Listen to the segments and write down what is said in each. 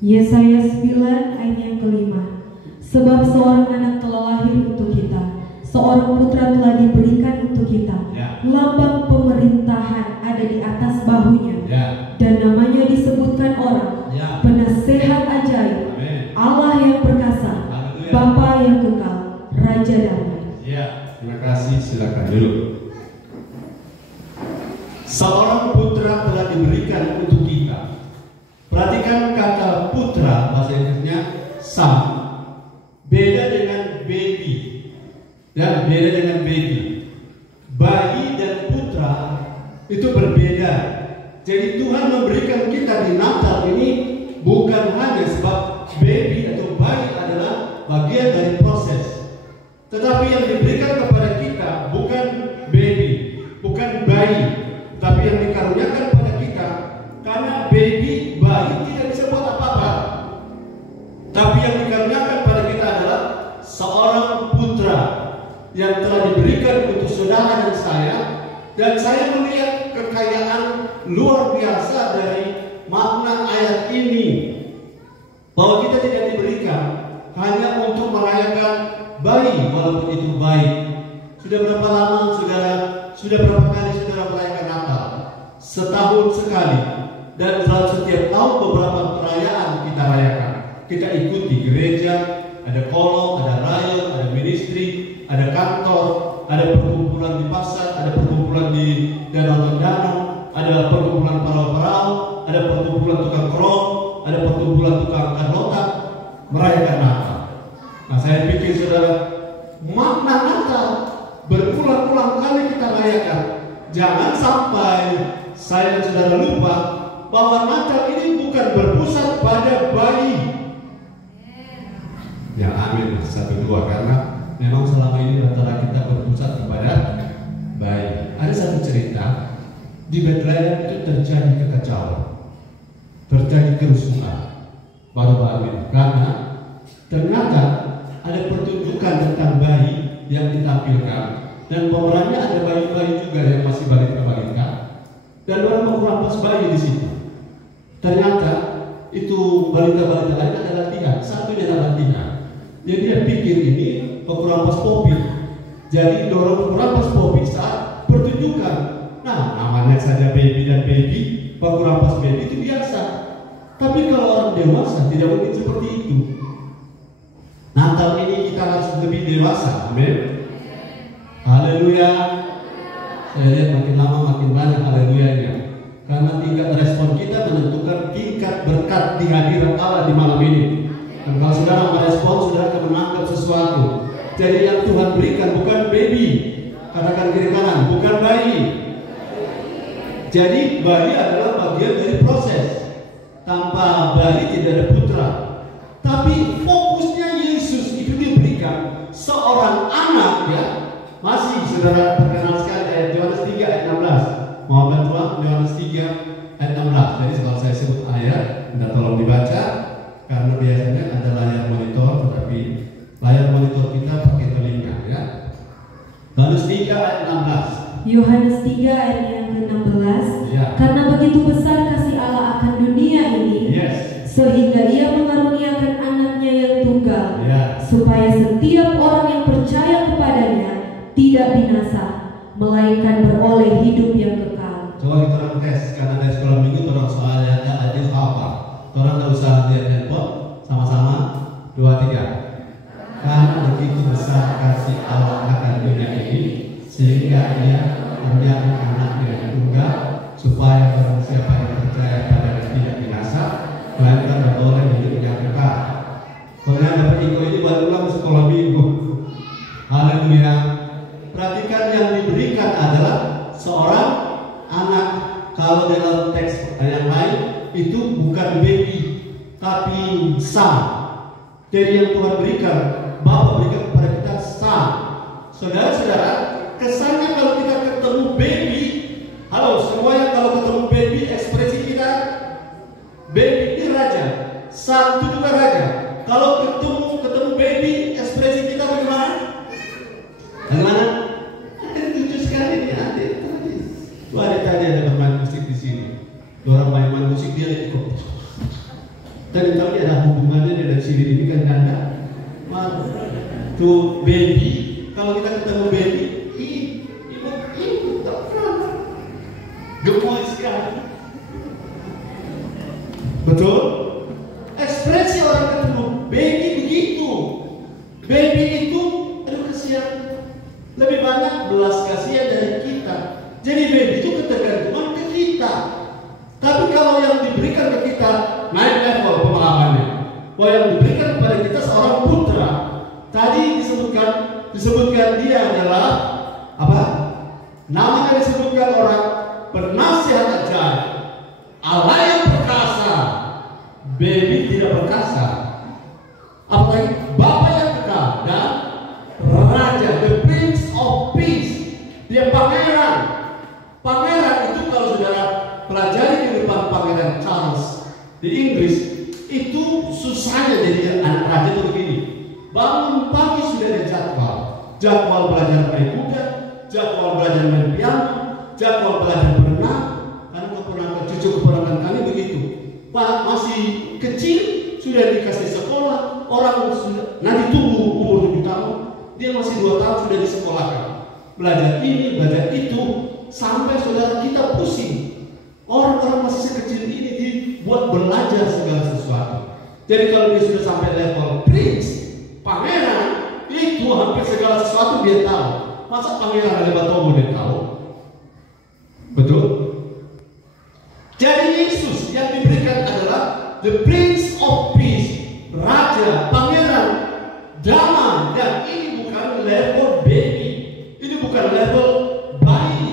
Yesaya 9 ayat yang kelima. Sebab seorang anak telah lahir untuk kita, seorang putra telah diberikan untuk kita. Lambang pemerintahan ada di atas bahunya. Dan namanya disebutkan orang. Penasehat ajaib. Allah yang perkasa. Bapa yang kekal. Raja damai. Terima kasih, silakan duduk. Seorang putra telah diberikan untuk kita. Perhatikan kata putra, bahasa Inggrisnya son. Beda dengan baby. Dan beda dengan baby. Bayi dan putra itu berbeda. Jadi Tuhan memberikan kita di Natal ini bukan hanya sebab baby atau bayi adalah bagian dari proses. Tetapi yang diberikan kepada kita bukan baby, bukan bayi, tapi yang dikaruniakan pada kita. Karena baby, bayi tidak bisa buat apa-apa. Tapi yang dikaruniakan pada kita adalah seorang putra yang telah diberikan untuk saudara dan saya. Dan saya melihat kekayaan luar biasa dari makna ayat ini, bahwa kita tidak diberikan hanya untuk merayakan bayi walaupun itu baik. Sudah berapa lama sudah berapa kali saudara merayakan Natal? Setahun sekali. Dan dalam setiap tahun beberapa perayaan kita rayakan. Kita ikuti gereja, ada kolom, ada rayon, ada ministry, ada kantor, ada perkumpulan di pasar, ada perkumpulan di danau-danau, ada perkumpulan perahu-perahu, ada perkumpulan tukang kerong, ada perkumpulan tukang angkat rotan, merayakan Natal. Nah, saya pikir saudara, makna Natal berulang-ulang kali kita rayakan. Jangan sampai saya dan saudara lupa bahwa Natal ini bukan berpusat pada bayi. Ya amin, 1-2, karena memang selama ini antara kita berpusat kepada bayi. Ada satu cerita di Bethlehem itu terjadi kekacauan, terjadi kerusuhan baru-baru ini, karena ternyata ada pertunjukan tentang bayi yang ditampilkan, dan pemerannya ada bayi-bayi juga yang masih balita-balita, dan orang merampas bayi di situ. Ternyata itu balita-balita lain ada latihan, satunya ada latihan. Jadi dia pikir ini pengurampas popi, jadi dorong pengurampas popi saat pertunjukan. Nah, namanya saja baby dan baby, pengurampas baby itu biasa. Tapi kalau orang dewasa tidak mungkin seperti itu. Natal ini kita harus lebih dewasa, amin. Haleluya. Saya lihat makin lama makin banyak haleluyanya. Karena tingkat respon kita menentukan tingkat berkat di hadirat Allah di malam ini. Dan kalau saudara merespon, saudara akan menangkap sesuatu. Jadi yang Tuhan berikan bukan baby, katakan kiri kanan, bukan bayi. Jadi bayi adalah bagian dari proses. Tanpa bayi tidak ada putra. Tapi fokusnya Yesus itu diberikan seorang anak, ya. Masih saudara terkenal sekali ayat Yohanes 3 ayat 16. Mohon bantuan Yohanes 3 ayat 16. Jadi kalau saya sebut ayat, minta tolong dibaca. Karena biasanya ada layar monitor, tetapi layar monitor kita pakai telinga, ya. Yohanes 3 ayat 16. Yohanes 3 ayat yang ke-16. Karena begitu besar kasih Allah akan dunia ini, sehingga Ia mengaruniakan anaknya yang tunggal, supaya setiap orang yang percaya kepadanya tidak binasa, melainkan beroleh hidup yang kekal. Coba kita orang tes, karena dari sekolah minggu orang soalnya ada apa? Orang tidak usah lihat handphone, sama-sama 2, 3. Karena begitu besar kasih Allah akan dunia ini, sehingga Ia mengaruniakan anaknya yang tunggal, supaya barang siapa yang percaya pada tidak binasa, melainkan beroleh hidup yang kekal. Kemudian dapat Iko ini baru ulang sekolah minggu. Haleluya. Perhatikan yang diberikan adalah seorang anak. Kalau dalam teks yang lain itu bukan baby, tapi son. Jadi yang Tuhan berikan, Bapa berikan kepada kita son. Saudara-saudara, kesannya kalau kita ketemu baby, halo semuanya, kalau ketemu baby ekspresi kita, baby ini raja, son itu juga raja. Kalau ketemu baby ekspresi kita bagaimana? Bagaimana? Lucu sekali nih adik tadi. Lu ada tadi ada bermain musik di sini. Orang main musik dia ikut. Tapi ada hubungannya dengan sini ini kan Anda. Tuh baby, kalau kita ketemu baby, ibu gemoy sekali. Betul? Ekspresi orang ketemu baby begitu. Baby itu, aduh kasihan, lebih banyak belas kasihan dari kita. Jadi baby itu ketergantungan ke kita. Tapi kalau yang diberikan ke kita naik level pemahamannya. Bahwa yang diberikan kepada kita seorang putra. Tadi disebutkan dia adalah apa? Namanya disebutkan orang penasihat ajaib, Allah yang perkasa. Baby tidak perkasa. Apalagi Bapa yang kekal dan Raja, the Prince of Peace. Dia pangeran. Pangeran itu kalau saudara pelajari kehidupan Pangeran Charles di Inggris, itu susahnya jadi anak raja itu begini. Bangun pagi sudah ada jadwal belajar main kuda, jadwal belajar main piano, jadwal belajar berenang. Karena keponakan cucu keponakan kami begitu. Pak masih kecil sudah dikasih sekolah, orang sudah nanti tunggu umur 7 tahun, dia masih 2 tahun sudah disekolahkan. Belajar ini, belajar itu, sampai saudara kita pusing. Orang-orang masih sekecil ini dibuat belajar segala sesuatu. Jadi kalau dia sudah sampai level prince, pangeran, itu hampir segala sesuatu dia tahu. Masa pangeran ada batomu dia tahu? Betul? Jadi Yesus yang diberikan adalah the Prince of Peace, Raja, Pangeran, Damai. Dan ini bukan level baby, ini bukan level bayi,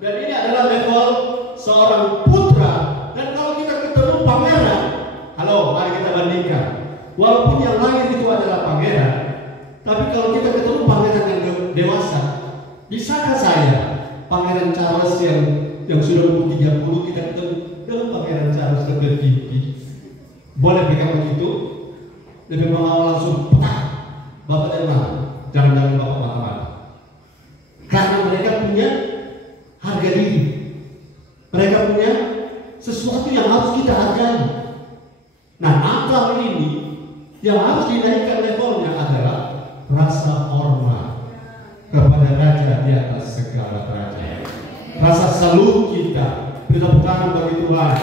dan ini adalah level seorang putra. Dan kalau kita ketemu pangeran, halo, mari kita bandingkan. Walaupun yang lahir itu adalah pangeran, tapi kalau kita ketemu pangeran yang dewasa, bisakah saya, Pangeran Charles yang sudah umur 30, kita ketemu dengan Pangeran Charles lebih boleh pegang begitu? Lebih mau langsung petak. Bapak dari mana? Jangan bapak mata-mata. Karena mereka punya harga diri. Mereka punya sesuatu yang harus kita hargai. Nah, akal ini yang harus dinaikkan levelnya adalah rasa hormat kepada Raja di atas segala raja. Rasa salut kita. Beri tepuk tangan bagi Tuhan.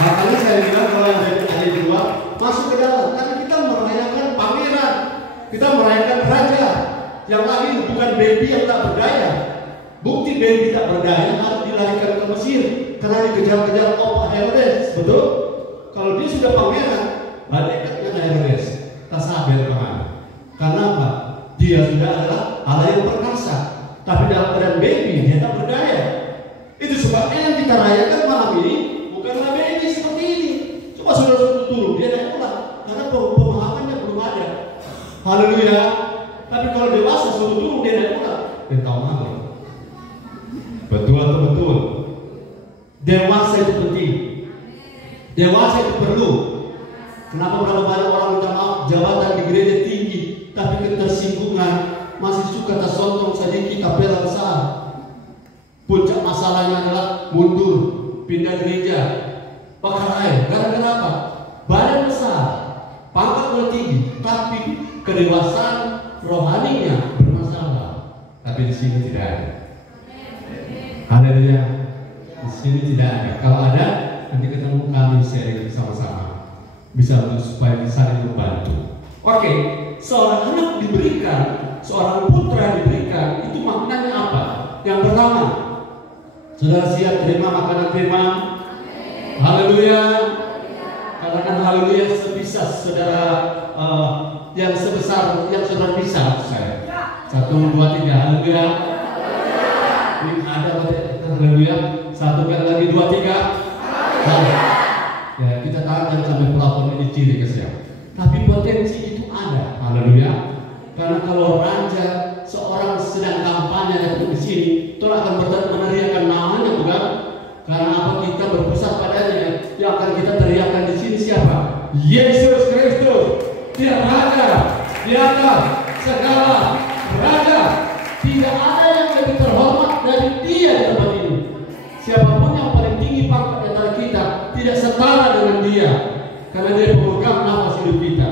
Makanya saya bilang kalau yang ada di luar masuk ke dalam, karena kita merayakan pangeran, kita merayakan raja yang lahir, bukan baby yang tak berdaya. Bukti baby tak berdaya harus dilarikan ke Mesir karena dikejar-kejar Opa Herodes, betul? Kalau dia sudah pangeran, balik dengan Herodes, tak sabar kemana? Karena apa? Dia sudah adalah Allah yang perkasa, tapi dalam keadaan baby dia tak berdaya. Itu sebabnya yang kita rayakan malam ini bukanlah baby seperti ini. Cuma sudah turun dia naik pulang karena pemahamannya belum ada. Haleluya. Tapi kalau dewasa suruh turun dia naik pulang, dia tahu malu. Betul atau betul? Dewasa itu penting. Dewasa itu perlu. Kenapa berapa banyak orang minta maaf jabatan di gereja tinggi, tapi ketersinggungan masih suka tersontok sedikit kapela besar. Puncak masalahnya adalah mundur, pindah gereja, pakai gara-gara apa? Badan besar, pangkat mulai tinggi, tapi kedewasaan rohaninya bermasalah. Tapi di sini tidak ada. Haleluya. Di sini tidak ada. Kalau ada, nanti ketemu kami sharing bersama-sama. Bisa untuk supaya saling membantu. Oke, seorang anak diberikan, seorang putra diberikan, itu maknanya apa? Yang pertama, saudara siap terima makanan terima? Haleluya. Katakan haleluya sebisa saudara, yang sebesar yang saudara bisa. Saya 1, 2, 3 haleluya. Ini ada haleluya. 1 kali lagi 2, 3 haleluya. Ya, kita tahan sampai pelafon ini ciri kesiap. Tapi potensi itu ada. Haleluya. Karena kalau raja seorang sedang kampanye datang di sini, itu akan meneriakan namanya, bukan? Karena apa? Kita berpusat padanya. Yang akan kita teriakan di sini siapa? Yesus Kristus. Dia raja di atas segala raja. Tidak ada yang lebih terhormat dari Dia di tempat ini. Siapapun yang paling tinggi pangkat di antara kita tidak serta setara dengan dia, karena dia pemegang nafas hidup kita.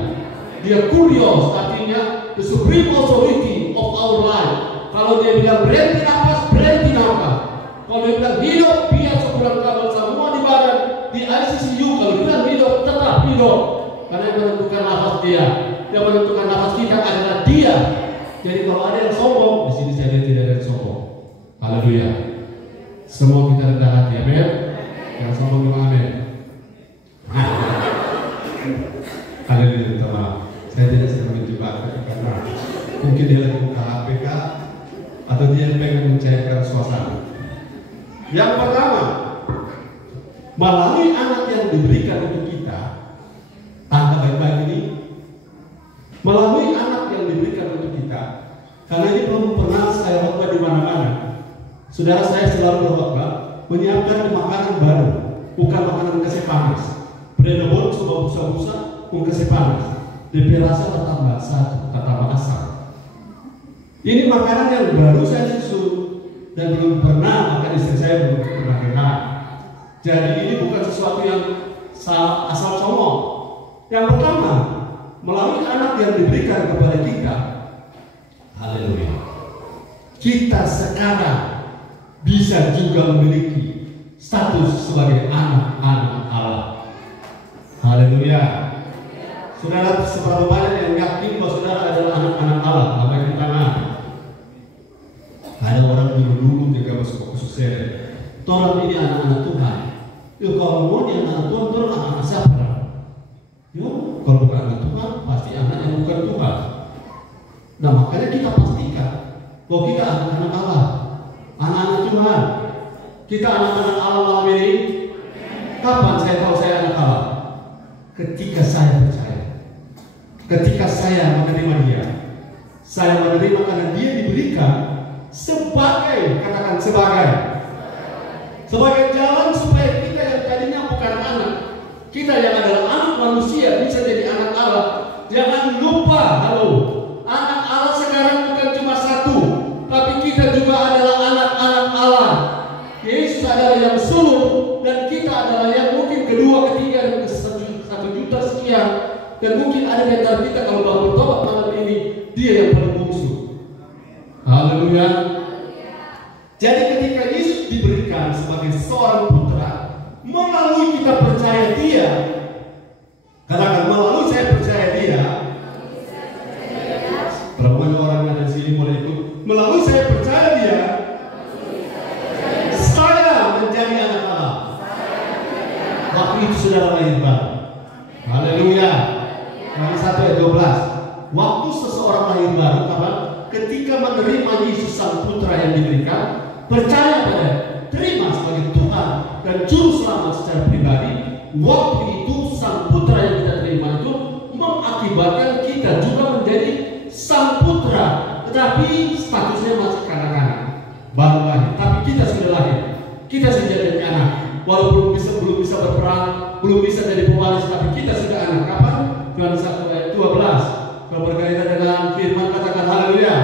Dia kurios, artinya the supreme authority of our life. Kalau dia bilang berhenti nafas, berhenti nafas. Kalau dia bilang hidup, biar sekurang kabel semua di badan, di ICU. Kalau dia bilang hidup, tetap hidup. Karena yang menentukan nafas dia, yang menentukan nafas kita adalah dia. Jadi kalau ada yang sombong, di sini saya lihat tidak ada yang sombong. Haleluya. Semua kita rendah hati, amin. Yang sombong bilang amin. Haleluya, teman. Saya tidak sedang menjebak karena mungkin dia lagi buka HP atau dia pengen mencairkan suasana. Yang pertama, melalui anak yang diberikan untuk kita, tangkap baik-baik ini, melalui anak yang diberikan untuk kita, karena ini belum pernah saya khotbah di mana-mana. Saudara, saya selalu berkhotbah menyiapkan makanan baru, bukan makanan kasih panas. Beredabon coba busa-busa, kasih panas. DP rasa tetap basah, tetap asam. Ini makanan yang baru saya susun dan belum pernah makan, istri saya belum pernah dengar. Jadi ini bukan sesuatu yang asal comot. Yang pertama, melalui anak yang diberikan kepada kita, haleluya, kita sekarang bisa juga memiliki status sebagai anak-anak Allah. Haleluya. Saudara, seberapa banyak yang yakin bahwa saudara adalah anak-anak Allah? Lambaikan tangan. Ada orang dulu juga masuk ke susah. Orang ini anak-anak Tuhan. Yo, kalau mau dia anak Tuhan, terus anak siapa? Yo, kalau bukan anak Tuhan, pasti anak yang bukan Tuhan. Nah, makanya kita pastikan bahwa kita anak-anak Allah, anak-anak Tuhan. Kita anak-anak Allah malam ini. Kapan saya tahu saya anak Allah? Ketika saya percaya. Ketika saya menerima dia, saya menerima karena dia diberikan sebagai, katakan sebagai jalan supaya kita yang tadinya bukan anak, kita yang adalah anak manusia bisa jadi anak Allah. Jangan lupa, halo, anak Allah sekarang bukan cuma satu, tapi kita juga adalah anak-anak Allah. Yesus adalah yang sulung dan kita adalah yang mungkin kedua, ketiga, dan 1 juta sekian. Dan mungkin ada di antara kita kalau baru bertobat malam ini, dia yang paling bungsu. Haleluya. Jadi ketika Yesus diberikan sebagai seorang putra, melalui kita percaya dia, katakan melalui saya percaya dia. Berapa banyak orang yang ada di sini boleh ikut? Melalui saya percaya dia, saya menjadi anak Allah. Waktu itu saudara lahir baru. Haleluya. Yohanes 1 ayat 12. Waktu seseorang lahir baru, kapan? Ketika menerima Yesus sang putra yang diberikan, percaya pada, terima sebagai Tuhan dan juru selamat secara pribadi. Waktu itu sang putra yang kita terima itu mengakibatkan kita juga menjadi sang putra, tetapi statusnya masih kanak-kanak, baru lahir. Tapi kita sudah lahir, kita sudah jadi anak. Walaupun belum bisa berperang, belum bisa jadi pewaris, tapi kita sudah anak. Kapan? Yohanes 1 ayat 12. Kalau berkaitan dengan firman, katakan haleluya.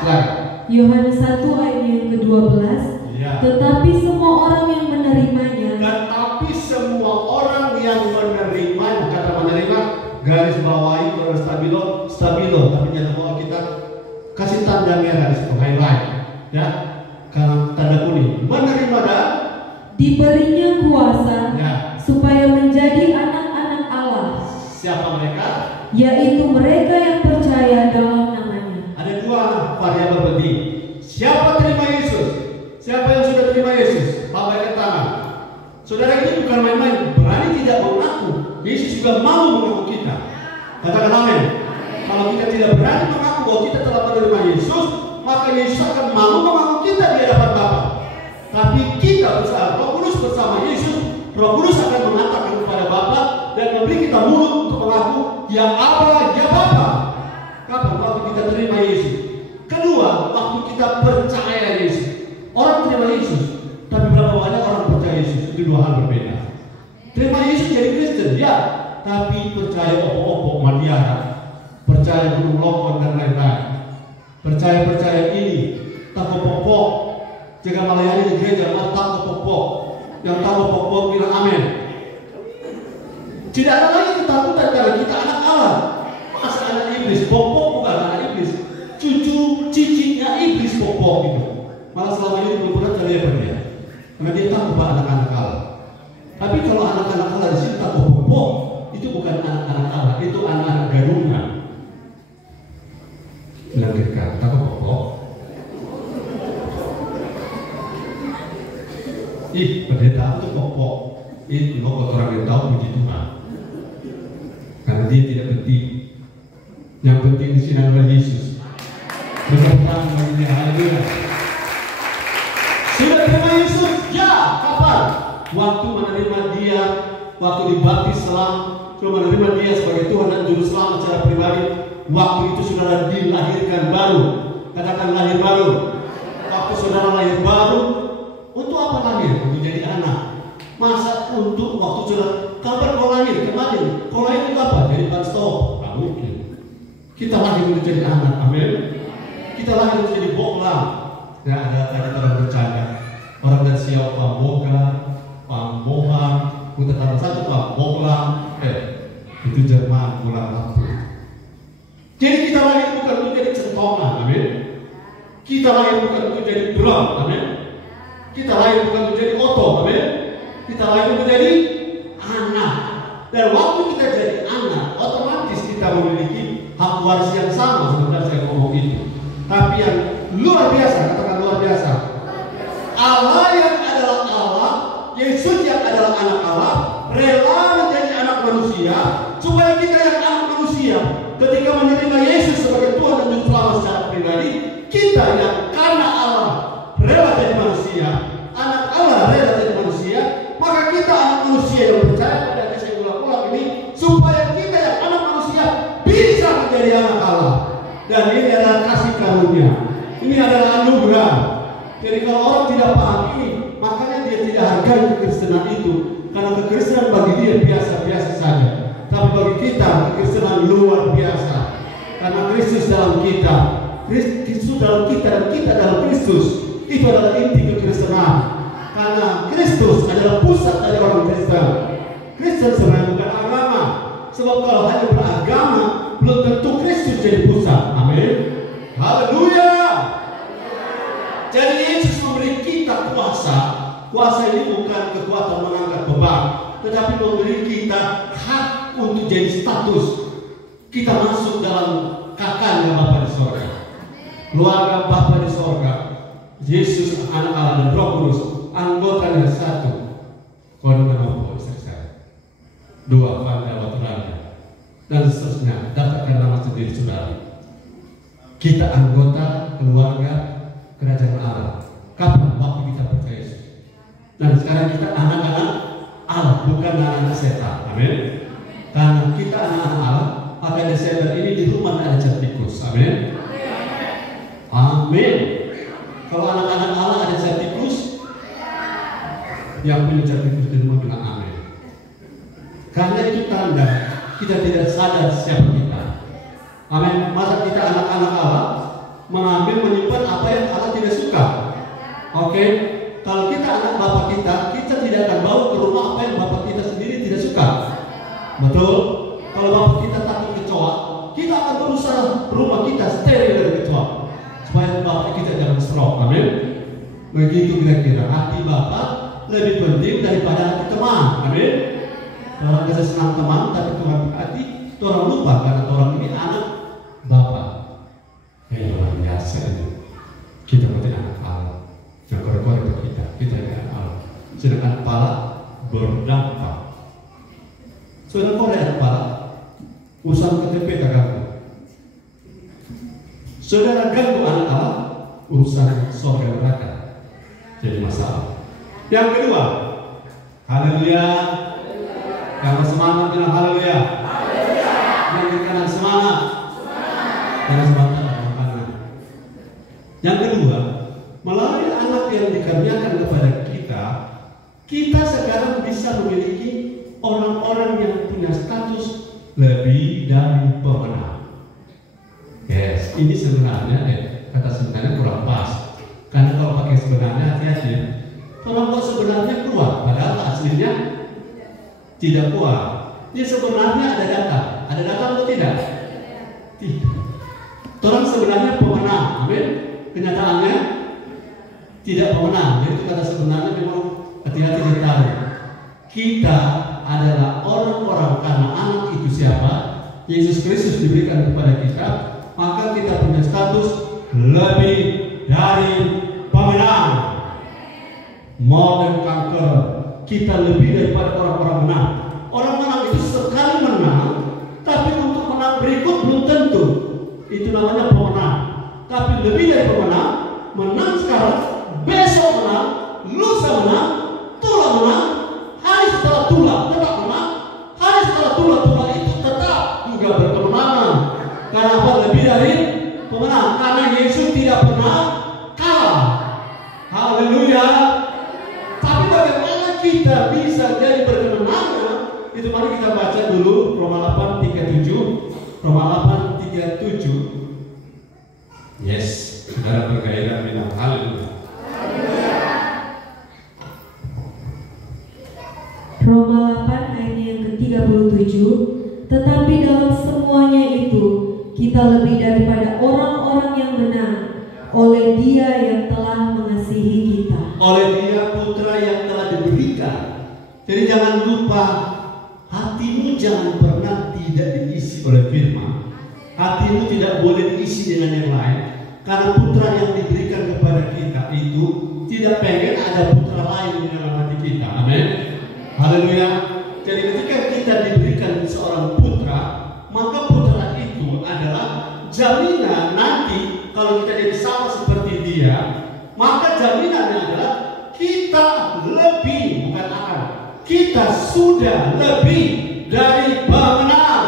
Silakan. Yohanes 1 ayat yang ke-12. Ya. Tetapi semua orang yang menerimanya. Tetapi semua orang yang menerimanya, kata menerima, garis bawahi kalau stabilo, tapi jangan bawa kita kasih tanda merah di situ, highlight, ya, karena tanda kuning. Menerima dan diberinya kuasa, ya, supaya menjadi anak-anak Allah. Siapa mereka? Yaitu mereka yang percaya dalam namanya. Ada dua variabel penting. Siapa terima Yesus? Siapa yang sudah terima Yesus? Lambaikan tangan. Saudara, ini bukan main-main. Berani tidak mengaku, Yesus juga mau mengaku kita. Katakan amin. Kalau kita tidak berani mengaku bahwa kita telah menerima Yesus, maka Yesus akan mau mengaku kita di hadapan Bapa. Tapi kita bersama Roh Kudus bersama Yesus, Roh Kudus akan mengatakan kepada Bapa dan memberi kita mulut untuk mengaku, ya Allah, ya Bapa. Kapan? Waktu kita terima Yesus. Kedua, waktu kita percaya Yesus. Orang terima Yesus, tapi berapa banyak orang percaya Yesus? Itu dua hal berbeda. Terima Yesus jadi Kristen, ya, tapi percaya opo-opo Madiara, percaya Gunung Lokon dan lain-lain. Percaya ini, tak opo-opo. Jika melayani di gereja, tak opo-opo. Yang tak opo-opo bilang amin. Tidak ada lagi ketakutan karena kita anak Allah. Masa anak iblis, Popok bukan anak iblis, cucu cicitnya iblis Popok itu. Malah selama ini belum pernah terlihat dia. Karena dia takut anak-anak Allah. Tapi kalau anak-anak Allah di sini takut Popok, itu bukan anak-anak Allah, itu anak-anak gadungan. Melangirkan takut Popok. Pendeta itu Popok. Itu orang yang tahu puji Tuhan. Karena dia tidak penting. Yang penting di sini adalah Yesus. Bertepatan bagi dia. Haleluya. Sudah terima Yesus? Ya. Kapan? Waktu menerima dia, waktu dibaptis selam, sudah menerima dia sebagai Tuhan dan Juru Selamat secara pribadi. Waktu itu saudara dilahirkan baru. Katakan lahir baru. Waktu saudara lahir baru, untuk apa lahir? Untuk jadi anak. Masa untuk waktu saudara, kapan kau lahir? Kemarin. Kau lahir itu apa? Jadi pastor? Tidak mungkin. Kita lahir untuk jadi anak. Amin. Kita lahir untuk jadi boklang. Ya, ada tadi orang bercanda. Orang dari siapa? Pamboga, Pamboha, Utara satu Pamboklang. Itu Jerman, pulang lampu. Jadi kita lahir bukan untuk jadi centongan. Amin. Kita lahir bukan untuk jadi drum. Amin. Kita lahir bukan untuk jadi oto. Amin. Kita lahir menjadi anak. Dan waktu kita jadi anak, otomatis kita memiliki hak waris yang sama. Sebentar saya ngomong itu. Tapi yang luar biasa, katakan luar biasa. Allah yang adalah Allah, Yesus yang adalah anak Allah, rela menjadi anak manusia, supaya kita yang anak manusia, ketika menerima Yesus sebagai Tuhan dan Juru Selamat secara pribadi, kita yang karena Allah rela jadi manusia, anak Allah rela jadi manusia, maka kita anak manusia yang percaya pada saya ulang-ulang ini, supaya kita yang anak manusia bisa menjadi anak Allah. Dan ini adalah kasih karunia. Ini adalah anugerah. Jadi kalau orang tidak paham ini, makanya dia tidak hargai kekristenan itu. Karena kekristenan bagi dia biasa-biasa saja. Tapi bagi kita, kekristenan luar biasa. Karena Kristus dalam kita. Kristus dalam kita dan kita dalam Kristus. Itu adalah inti kekristenan. Karena Kristus adalah pusat dari orang Kristen. Kristen sebenarnya bukan agama. Sebab kalau hanya beragama, belum tentu Kristus jadi pusat. Amin. Haleluya. Jadi Yesus memberi kita kuasa. Kuasa ini bukan kekuatan mengangkat beban, tetapi memberi kita hak untuk jadi status. Kita masuk dalam kakaknya Bapa di sorga, keluarga Bapa di sorga. Yesus anak Allah dan Roh Kudus anggotanya satu. Kau nama istri saya, dua pada waktu dan seterusnya. Daftarkan nama sendiri saudari. Kita anggota keluarga kerajaan Allah. Kapan? Waktu kita percaya Yesus. Dan sekarang kita anak-anak Allah, bukan anak-anak setan. Amin. Karena kita anak-anak Allah, maka Desember ini di rumah ada tikus. Amin. Amin. Kalau anak-anak Allah ada tikus, yang punya tikus di rumah bilang amin. Karena itu tanda kita tidak sadar siapa kita. Amin. Masa kita anak-anak Allah mengambil, menyimpan apa yang Allah tidak suka. Oke. Kalau kita anak Bapak kita tidak akan bawa ke rumah apa yang Bapak kita sendiri tidak suka. Betul? Kalau Bapak kita takut kecoa, kita akan berusaha rumah kita steril dari kecoa, supaya Bapak kita jangan stroke. Amin. Begitu kira-kira. Hati Bapak lebih penting daripada hati teman. Amin. Orang bisa senang teman, tapi Tuhan hati, orang lupa karena orang ini anak Bapak. Luar biasa ini. Kita menjadi anak Allah. Yang korek-korek kita anak Allah. Sedangkan kepala berdampak. Saudara korek anak kepala, urusan KTP tak ganggu. Saudara ganggu anak Allah, urusan surga neraka jadi masalah. Yang kedua, haleluya. Yang semangat bilang haleluya. Yang di kanan semangat. Yang semangat. Yang kedua, melalui anak yang dikaruniakan kepada kita, kita sekarang bisa memiliki orang-orang yang punya status lebih dari pemenang. Yes, ini sebenarnya kata sebenarnya kurang pas. Karena kalau pakai sebenarnya hati-hati. Kalau sebenarnya kuat, padahal aslinya tidak kuat. Dia sebenarnya ada data atau tidak? Tidak. Orang sebenarnya pemenang, amin. Kenyataannya tidak pemenang. Jadi kata sebenarnya memang hati-hati ditarik. Kita adalah orang-orang karena anak itu siapa? Yesus Kristus diberikan kepada kita, maka kita punya status lebih dari pemenang. More than conqueror. Kita lebih daripada orang-orang menang. Orang menang itu sekali menang, tapi untuk menang berikut belum tentu. Itu namanya pemenang. Tapi lebih dari pemenang, menang sekarang, besok menang, lusa menang, tulang menang, hari setelah tulang tetap menang, hari setelah tulang itu tetap juga berkemenangan. Karena apa? Lebih dari pemenang. Karena Yesus tidak pernah kalah. Haleluya. Tapi bagaimana kita bisa jadi berkemenangan? Itu mari kita baca dulu Roma 8:37. Roma 8:37. Yes, saudara bergairah bilang haleluya. Roma 8 ayat yang ke-37. Tetapi dalam semuanya itu kita lebih daripada orang-orang yang menang oleh Dia yang telah mengasihi kita. Oleh Dia putra yang telah diberikan. Jadi jangan lupa, hatimu jangan pernah tidak diisi oleh firman. Hatimu tidak boleh diisi dengan yang lain. Karena putra yang diberikan kepada kita itu tidak pengen ada putra lain di dalam hati kita. Amin. Haleluya. Jadi ketika kita diberikan seorang putra, maka putra itu adalah jaminan nanti kalau kita jadi sama seperti dia, maka jaminannya adalah kita lebih, bukan akan, kita sudah lebih dari pemenang.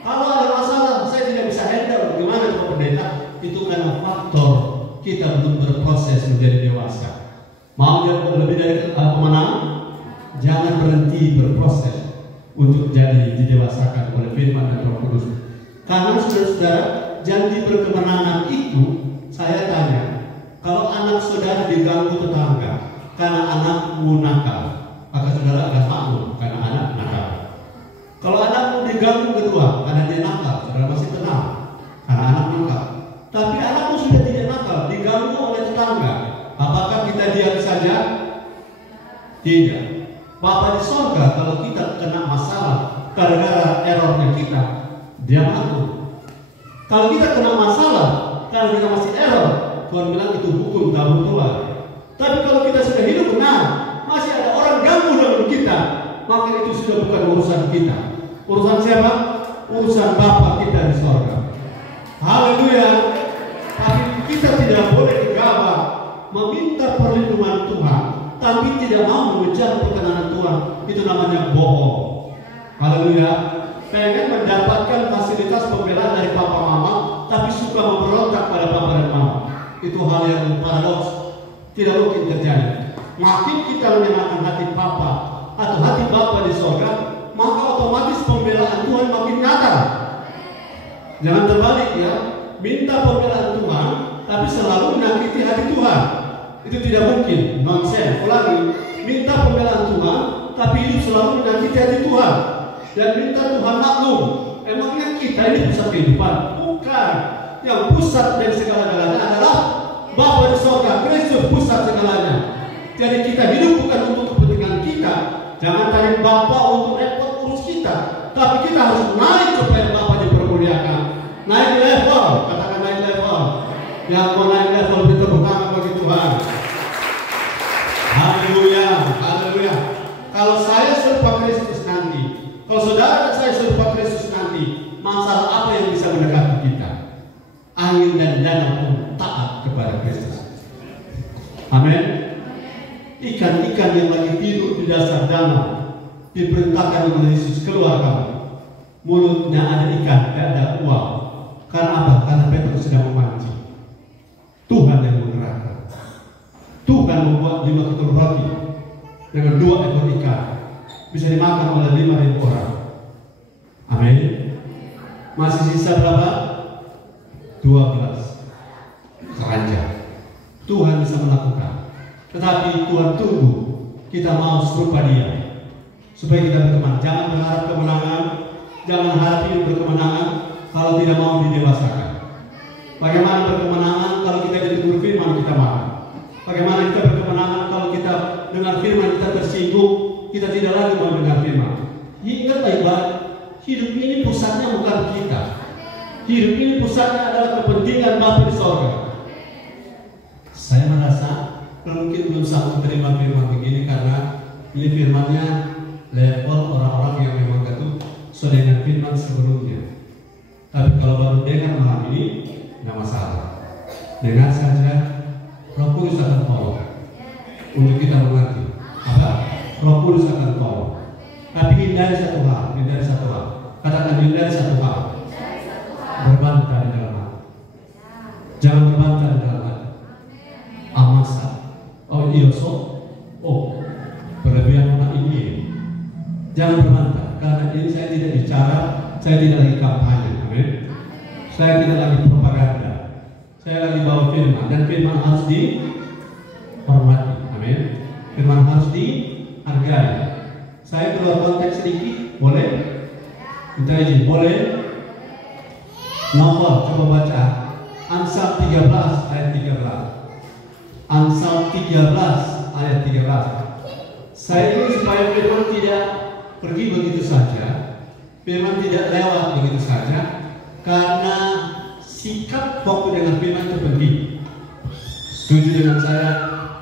Kalau ada masalah, saya tidak bisa handle, gimana Pak Pendeta? Itu karena faktor kita belum berproses menjadi dewasa. Mau jadi lebih dari pemenang? Jangan berhenti berproses untuk jadi didewasakan oleh firman dan Roh Kudus. Karena saudara-saudara, janji berkemenangan itu, saya tanya, kalau anak saudara diganggu tetangga karena anakmu nakal, maka saudara akan maklum karena anak nakal. Kalau anakmu diganggu kedua karena dia nakal, saudara masih tenang karena anak nakal. Tapi anakmu sudah tidak nakal, diganggu oleh tetangga, apakah kita diam saja? Tidak. Bapa di sorga, kalau kita kena masalah gara-gara errornya kita, dia maklum. Kalau kita kena masalah karena kita masih error, Tuhan bilang itu hukum tabur Tuhan. Tapi kalau kita sudah hidup benar, masih ada orang ganggu dalam kita, maka itu sudah bukan urusan kita. Urusan siapa? Urusan Bapa kita di sorga. Haleluya. Tapi kita tidak boleh gegabah meminta perlindungan Tuhan, tapi tidak mau mengejar perkenanan Tuhan. Itu namanya bohong. Haleluya. Pengen mendapatkan fasilitas pembelaan dari papa mama, tapi suka memberontak pada papa dan mama. Itu hal yang paradoks. Tidak mungkin terjadi. Makin kita menyenangkan hati papa atau hati bapa di sorga, maka otomatis pembelaan Tuhan makin nyata. Jangan terbalik ya. Minta pembelaan Tuhan, tapi selalu menyakiti hati Tuhan. Itu tidak mungkin. Nonsense. Ulangi. Minta pembelaan Tuhan, tapi hidup selalu menyakiti hati Tuhan. Dan minta Tuhan maklum. Emangnya kita ini pusat kehidupan? Bukan. Yang pusat dari segala-galanya adalah Bapa di sorga, Kristus pusat segalanya. Jadi kita hidup bukan untuk kepentingan kita. Jangan tarik Bapa untuk repot urus kita. Tapi kita harus naik supaya Bapa dipermuliakan. Naik level, katakan naik level. Yang mau naik level kita bertangan bagi Tuhan. Haleluya, haleluya. Kalau saya serupa Kristus nanti, kalau saudara dan saya serupa Kristus nanti, masalah apa yang bisa mendekati kita? Angin dan danau pun taat kepada Kristus. Amin. Ikan-ikan yang lagi tidur di dasar danau diperintahkan oleh Yesus, keluar kamu. Mulutnya ada ikan, tidak ada uang. Karena apa? Karena Petrus sedang memancing. Tuhan yang menggerakkan. Tuhan membuat 5 ketul roti dengan 2 ekor ikan, bisa dimakan oleh 5.000 orang. Amin. Masih sisa berapa? 12 keranjang. Tuhan bisa melakukan. Tetapi Tuhan tunggu kita mau serupa Dia. supaya kita berteman. Jangan berharap kemenangan, jangan harap hidup berkemenangan kalau tidak mau didewasakan. Bagaimana berkemenangan kalau kita ditegur firman kita marah? Bagaimana kita berkemenangan kalau kita dengar firman kita tersinggung, kita tidak lagi mau dengar firman? Ingat baik-baik, hidup ini pusatnya bukan kita. Hidup ini pusatnya adalah kepentingan Bapa di sorga. Saya merasa mungkin belum sanggup terima firman begini karena ini firmannya level orang-orang yang memang ketuk dengan firman sebelumnya. Tapi kalau baru dengar malam ini, tidak masalah. Dengar saja, Roh Kudus akan tolong untuk kita mengerti. Apa? Roh Kudus akan tolong. Tapi hindari satu hal, Katakan hindari satu hal. Berbantah di dalam hati. Jangan berbantah di dalam hati. Amasa. Oh iya berlebihan orang ini. Jangan berbantah. Karena ini saya tidak bicara, saya tidak lagi kampanye. Amin. Saya tidak lagi propaganda. Saya lagi bawa firman, dan firman harus dihormati. Amin. Firman harus dihargai. Saya keluar konteks sedikit, boleh? Minta izin, boleh? Nomor, coba baca Amsal 13 ayat 13. Amsal 13 ayat 13. Saya ingin supaya firman tidak pergi begitu saja, firman tidak lewat begitu saja, karena sikap waktu dengan firman itu penting. Setuju dengan saya?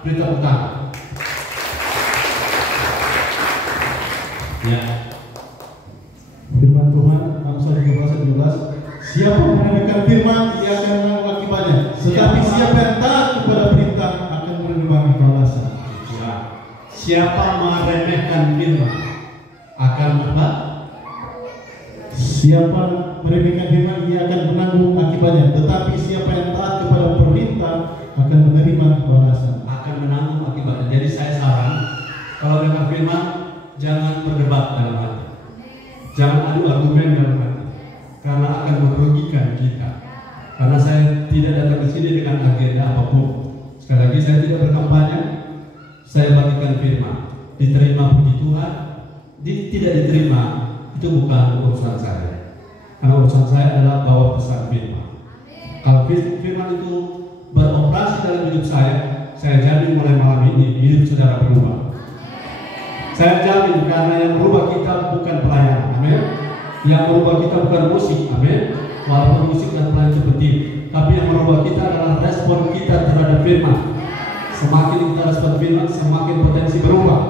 Berita utama. Ya. Firman Tuhan Amsal 13 ayat 12. Siapa meremehkan firman, ia akan menanggung akibatnya. Tetapi siapa yang taat kepada perintah akan menerima balasan. Siapa meremehkan firman akan apa? Siapa meremehkan firman, ia akan menanggung akibatnya. Tetapi siapa yang taat kepada perintah akan menerima balasan. Akan menanggung akibatnya. Jadi saya saran, kalau dengar firman, jangan berdebat dalam hati. Jangan adu argumen dalam hati, karena akan merugikan kita. Karena saya tidak datang ke sini dengan agenda apapun. Sekali lagi, saya tidak berkampanye. Saya bagikan firman. Diterima puji Tuhan, tidak diterima itu bukan urusan saya. Karena urusan saya adalah bawa pesan firman. Kalau firman itu beroperasi dalam hidup saya jamin mulai malam ini hidup saudara berubah. Saya jamin, karena yang merubah kita bukan pelayanan, amin. Yang merubah kita bukan musik, amin. Walaupun musik dan pelayanan itu penting, tapi yang merubah kita adalah respon kita terhadap firman. Semakin kita respon firman, semakin potensi berubah.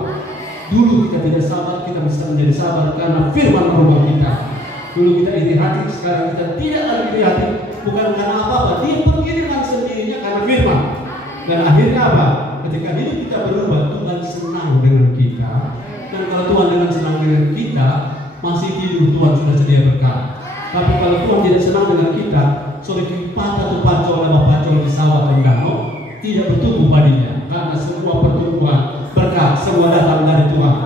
Dulu kita tidak sabar, kita bisa menjadi sabar karena firman merubah kita. Dulu kita iri hati, sekarang kita tidak lagi iri hati, bukan karena apa-apa. Dia pergi dengan sendirinya karena firman. Dan akhirnya apa? Ketika hidup kita berubah, Tuhan senang dengan kita. Dan kalau Tuhan dengan senang dengan kita, masih tidur Tuhan sudah sedia berkat. Tapi kalau Tuhan tidak senang dengan kita, sorry patah atau pacol atau pacol di sawah tenggano, tidak bertumbuh padinya. Karena semua pertumbuhan berkat, semua datang dari Tuhan.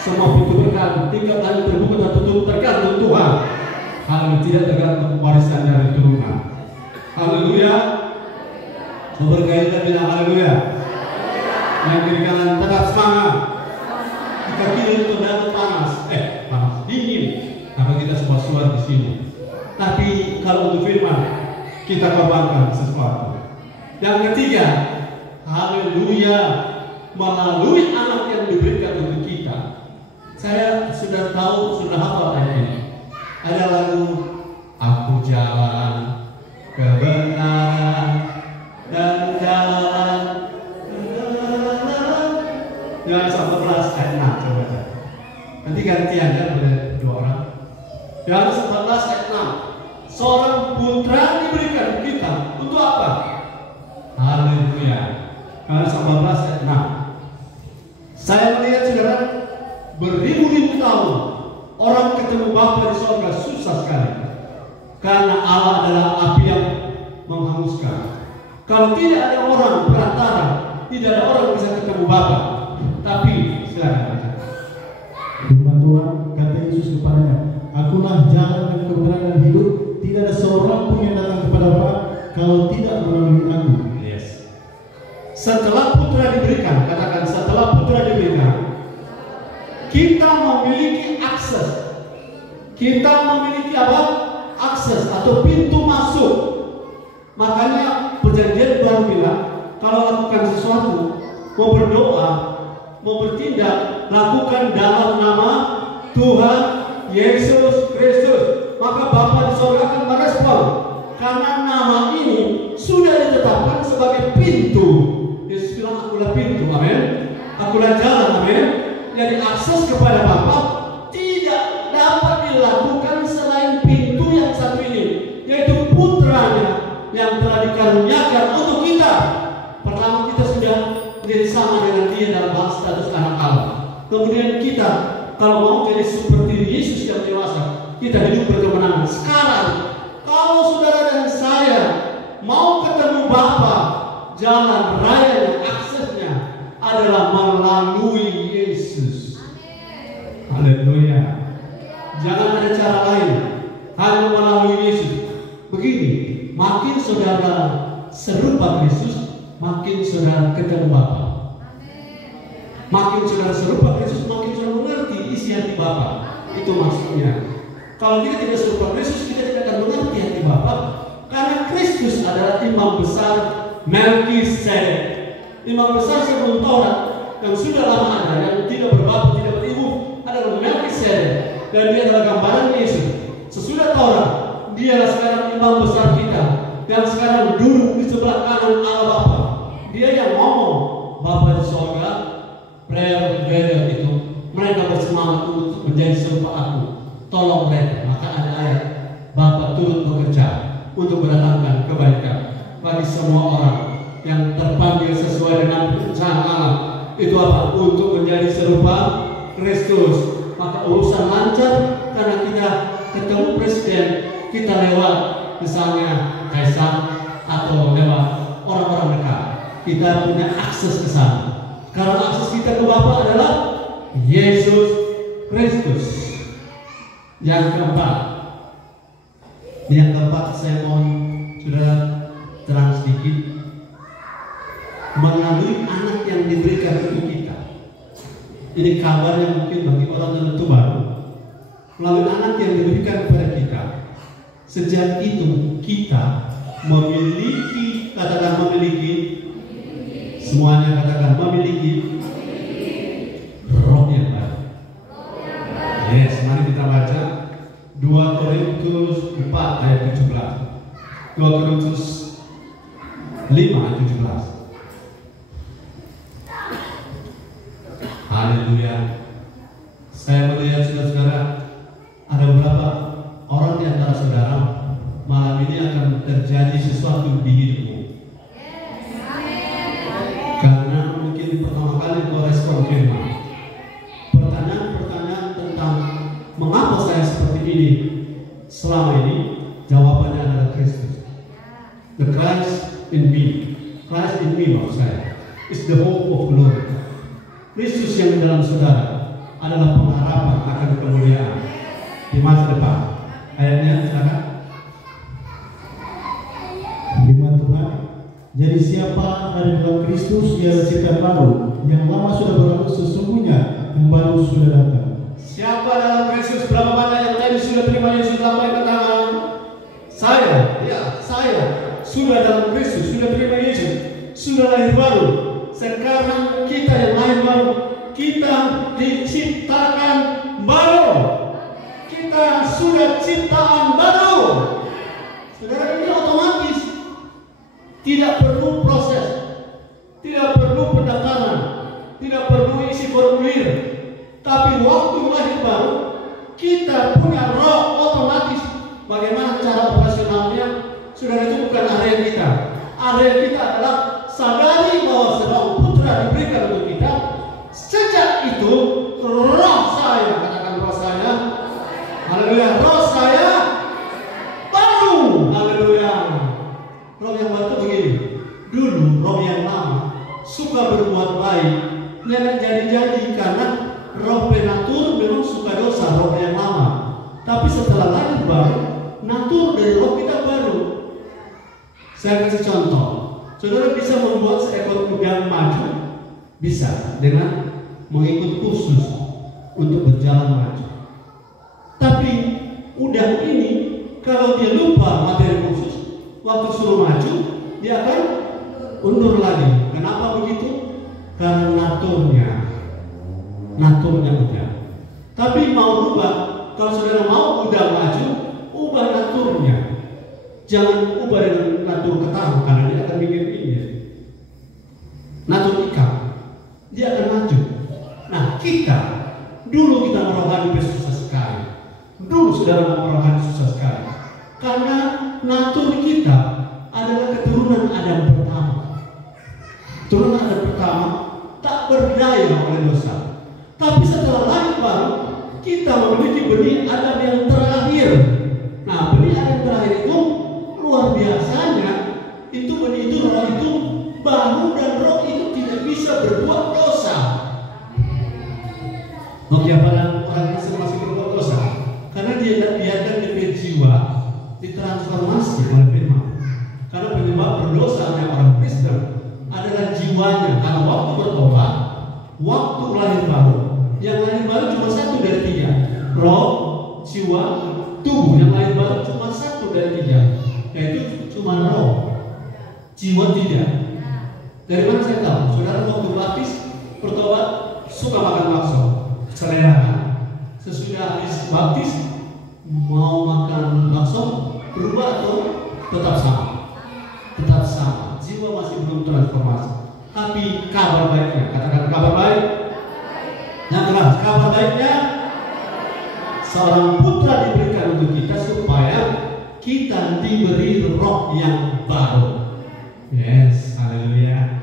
Semua pintu berkat, tinggal hanya terbuka dan tutup tergantung Tuhan. Hal yang tidak tergantung warisan dari turunan. Haleluya. Bergaya dan bilang haleluya. Yang kiri kanan tetap semangat. Kita kiri itu dalam panas, panas dingin. Karena kita semua suara di sini. Tapi kalau untuk firman, kita korbankan sesuatu. Yang ketiga, haleluya, melalui anak yang diberikan untuk kita. Saya sudah tahu, sudah hafal ayat ini. Ada lagu, aku jalan kebenaran dan jalan. Yang 14 ayat 6, coba baca. Nanti gantian ya oleh dua orang. Yang 14 ayat 6. Seorang putra diberikan kita untuk apa? Haleluya. Yang 14 ayat 6. Saya melihat saudara, beribu-ribu tahun orang ketemu Bapa di sorga susah sekali. Karena Allah adalah api yang menghanguskan. Kalau tidak ada orang perantara, tidak ada orang yang bisa ketemu Bapa. Tapi silakan baca. Firman Tuhan, kata Yesus kepadanya, akulah jalan dan kebenaran dan hidup. Tidak ada seorang pun yang datang kepada Bapa kalau tidak melalui aku. Yes. Setelah putra diberikan, katakan setelah putra diberikan, kita memiliki Kita memiliki apa? Akses atau pintu masuk. Makanya perjanjian baru bilang, kalau lakukan sesuatu, mau berdoa, mau bertindak, lakukan dalam nama Tuhan Yesus Kristus. Maka Bapa di surga akan merespon. Karena nama ini sudah ditetapkan sebagai pintu. Yesus bilang, akulah pintu, amin. Akulah jalan, amin. Jadi akses kepada Bapa tidak dapat dilakukan selain pintu yang satu ini, yaitu putranya yang telah dikaruniakan untuk kita. Pertama, kita sudah menjadi sama dengan Dia dalam hal status anak Allah. Kemudian kita, kalau mau jadi seperti Yesus yang dewasa, kita hidup berkemenangan. Sekarang, kalau saudara dan saya mau ketemu Bapa, jalan raya aksesnya adalah melalui Yesus. Haleluya. Jangan ada cara lain, hanya melalui Yesus. Begini, makin saudara serupa Yesus, makin saudara ketemu Bapa. Makin saudara serupa Yesus, makin saudara mengerti isi hati Bapa. Itu maksudnya. Kalau kita tidak serupa Yesus, kita tidak akan mengerti hati Bapa. Karena Kristus adalah imam besar Melkisedek, imam besar sebelum Taurat yang sudah lama ada, yang tidak berbapak, tidak beribu, adalah Melkisedek, dan dia adalah gambaran Yesus. Sesudah Taurat, dialah sekarang imam besar kita, dan sekarang duduk di sebelah kanan Allah Bapa. Dia yang ngomong, Bapa di surga, prayer itu, mereka bersemangat untuk menjadi serupa aku. Tolong mereka. Maka ada ayat, Bapa turut bekerja untuk mendatangkan kebaikan bagi semua orang yang terpanggil sesuai dengan rencana Allah. Itu apa? Untuk menjadi serupa Kristus. Maka urusan lancar karena kita ketemu presiden, kita lewat misalnya kaisar atau lewat orang-orang dekat. Kita punya akses ke sana. Karena akses kita ke Bapa adalah Yesus Kristus. Yang keempat, saya mohon saudara terang sedikit melalui anak yang diberikan untuk kita. Ini kabar yang mungkin bagi orang tertentu baru. Melalui anak yang diberikan kepada kita, sejak itu kita memiliki, katakan memiliki, semuanya katakan memiliki roh yang baru. Yes, mari kita baca 2 Korintus 4 ayat 17. 2 Korintus 5 ayat 17. Haleluya. Saya melihat saudara-saudara, ada beberapa orang di antara saudara malam ini akan terjadi sesuatu di hidupmu. Karena mungkin pertama kali kau respon firman. Pertanyaan tentang mengapa saya seperti ini selama ini, jawabannya adalah Kristus. The Christ in me. Christ in me maksud saya is the hope of glory. Kristus yang di dalam saudara adalah pengharapan akan kemuliaan di masa depan. Ayatnya silakan. Firman Tuhan, jadi siapa ada di dalam Kristus, ialah ciptaan baru, yang lama sudah berlalu, sesungguhnya yang baru sudah datang. Siapa dalam Kristus? Berapa banyak yang tadi sudah terima Yesus dalam angkat tangan? Saya, ya saya sudah dalam Kristus, sudah terima Yesus, sudah lahir baru. Sekarang kita yang lahir baru, kita diciptakan baru. Kita sudah ciptaan baru. Saudara, ini otomatis, tidak perlu proses, tidak perlu pendaftaran, tidak perlu isi formulir. Tapi waktu lahir baru, kita punya roh otomatis. Bagaimana cara operasionalnya? Saudara, itu bukan area kita. Area kita adalah sadari bahwa seorang putra diberikan untuk kita. Sejak itu, roh saya, katakan roh saya, haleluya, roh saya baru, haleluya. Roh yang baru begini. Dulu roh yang lama suka berbuat baik, tidak jadi-jadi karena roh penatur memang suka dosa, roh yang lama. Tapi setelah lahir baru, natur dari roh kita baru. Saya kasih contoh. Saudara bisa membuat seekor kuda maju, bisa dengan mengikut kursus untuk berjalan maju. Tapi udah ini kalau dia lupa materi khusus, waktu suruh maju dia akan undur lagi. Kenapa begitu? Karena naturnya udah. Tapi mau rubah, kalau saudara mau udah maju, ubah naturnya. Jangan ubah dengan natur ketahu, karena dia akan bikin ini. Natur ikan, dia akan maju. Nah kita, dulu kita merohani susah sekali. Dulu saudara merohani susah sekali. Karena natur kita adalah keturunan Adam pertama. Keturunan Adam pertama tak berdaya oleh dosa. Tapi setelah lahir baru, kita memiliki benih Adam yang terakhir. Nah, benih Adam terakhir itu luar biasanya. Itu benih itu, roh itu baru, dan roh itu tidak bisa berbuat dosa. Oke, pada orang Kristen masih berbuat dosa karena dia biarkan DP jiwa ditransformasi oleh firman. Karena penyebab berdosa oleh orang Kristen adalah jiwanya. Karena waktu bertobat, waktu lahir baru, yang lahir baru cuma 1 dari 3. Roh, jiwa, tubuh. Yang lahir baru cuma 1 dari 3, yaitu cuma roh. Jiwa tidak. Dari mana saya tahu? Saudara waktu baptis bertobat suka makan bakso, selera. Sesudah habis baptis mau makan bakso, berubah atau tetap sama? Tetap sama. Jiwa masih belum transformasi. Tapi kabar baiknya, katakan kabar baik. Yang keras, kabar baiknya, seorang putra diberikan untuk kita supaya kita diberi roh yang baru. Yes, haleluya.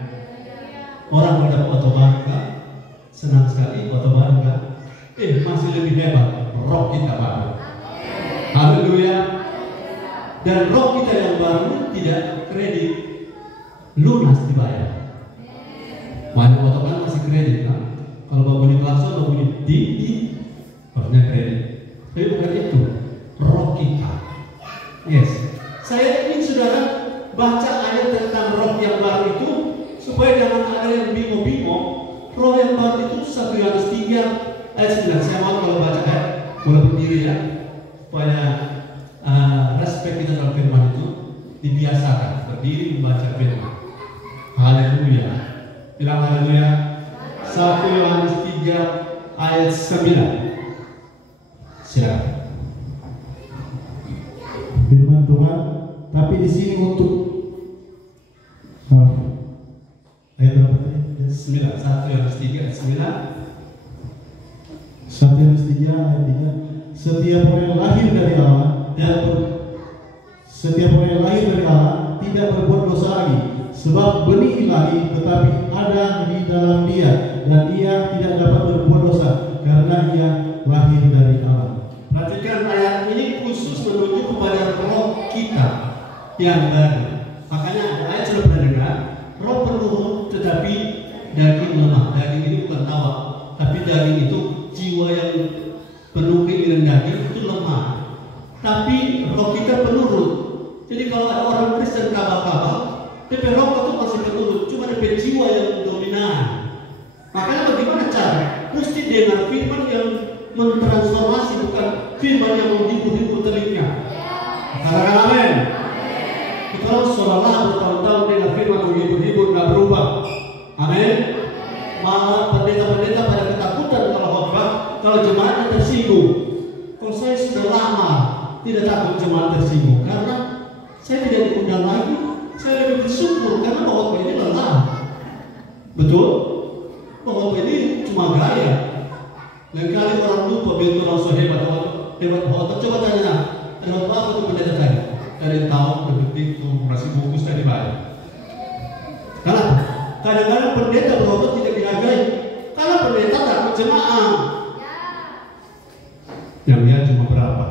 Orang pada foto baru kan? Senang sekali foto baru kan? Masih lebih hebat, roh kita baru. Haleluya. Dan roh kita yang baru tidak kredit, lunas dibayar. Banyak foto kan masih kredit kan? Kalau mau bunyi klakson, mau bunyi ding, harusnya kredit. Tapi bukan itu, roh kita. Yes, saya ingin saudara baca ayat tentang roh yang baru itu supaya jangan ada yang bingung-bingung. Roh yang baru itu 1 Yohanes 3 ayat 9. Saya mau kalau baca ayat boleh berdiri ya, supaya respect kita dalam firman itu dibiasakan berdiri membaca firman. Haleluya. Bilang haleluya. 1 Yohanes 3 ayat 9. Silakan. Firman Tuhan, tapi di sini untuk ayat berapa tadi? 9. 1 Yohanes 3 ayat 9. 1 Yohanes 3 ayat 3. Setiap orang yang lahir dari Allah tidak berbuat dosa lagi, sebab benih ilahi tetapi ada di dalam dia, dan ia tidak dapat berbuat dosa karena ia lahir dari Allah. Perhatikan ayat ini khusus menuju kepada roh kita yang baru. Makanya ayat sudah pernah dengar, roh penurun tetapi daging lemah. Daging ini bukan tawa, tapi daging itu jiwa yang penuh keinginan daging itu lemah. Tapi roh kita penurut. Jadi kalau ada orang Kristen kabar-kabar, DP roh itu masih penurut, cuma DP jiwa yang dominan. Makanya bagaimana cara? Mesti dengar firman yang mentransformasi, bukan firman yang menghibur-hibur telinga. Katakan amin. Kita seolah-olah bertahun-tahun dengar firman menghibur-hibur, nggak berubah. Amin. Malah pendeta-pendeta pada ketakutan kalau khotbah, kalau jemaatnya tersinggung. Kalau saya sudah lama tidak takut jemaat tersinggung, karena saya tidak diundang lagi. Saya lebih bersyukur karena bahwa ini lelah. Betul? Bahwa ini cuma gaya. Lain kali orang lupa begitu langsung hebat khotbah. Coba tanya, ada apa itu pendeta tadi? Dari tahun berdetik itu masih bungkus tadi banyak. Karena kadang-kadang pendeta berkhotbah tidak dihargai karena pendeta takut jemaah. Yang lihat cuma berapa?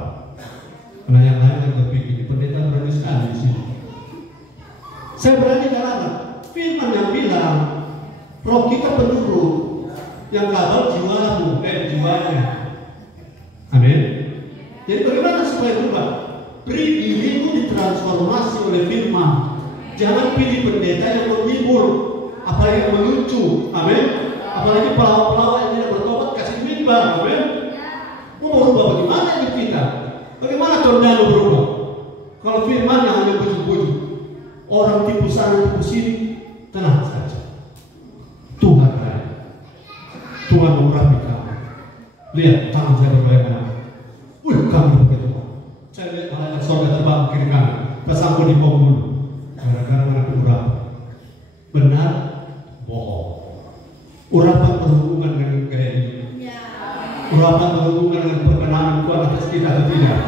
Karena yang lain yang berpikir pendeta berani sekali di sini. Saya berani karena firman yang bilang roh kita penurut, yang kabal jiwanya. Amin. Jadi bagaimana supaya berubah? Beri dirimu ditransformasi oleh firman. Jangan pilih pendeta yang menghibur, apalagi yang melucu. Amin. Apalagi pelawak-pelawak yang tidak bertobat kasih mimbar. Amin. Mau berubah bagaimana hidup kita? Bagaimana tondano berubah. Kalau firman yang hanya bujuk-bujuk, orang tipu sana tipu sini, tenang saja. Tuhan baik. Tuhan mengurapi kamu. Lihat tangan saya berbalik. Wih, kamu begitu. Saya lihat malaikat surga terbang kiri kanan, tersangkut di bawah bulu. Gara-gara mana urapan? Benar, bohong. Urapan berhubungan dengan gaya hidup. Urapan berhubungan dengan perkenanan Tuhan atas kita atau tidak.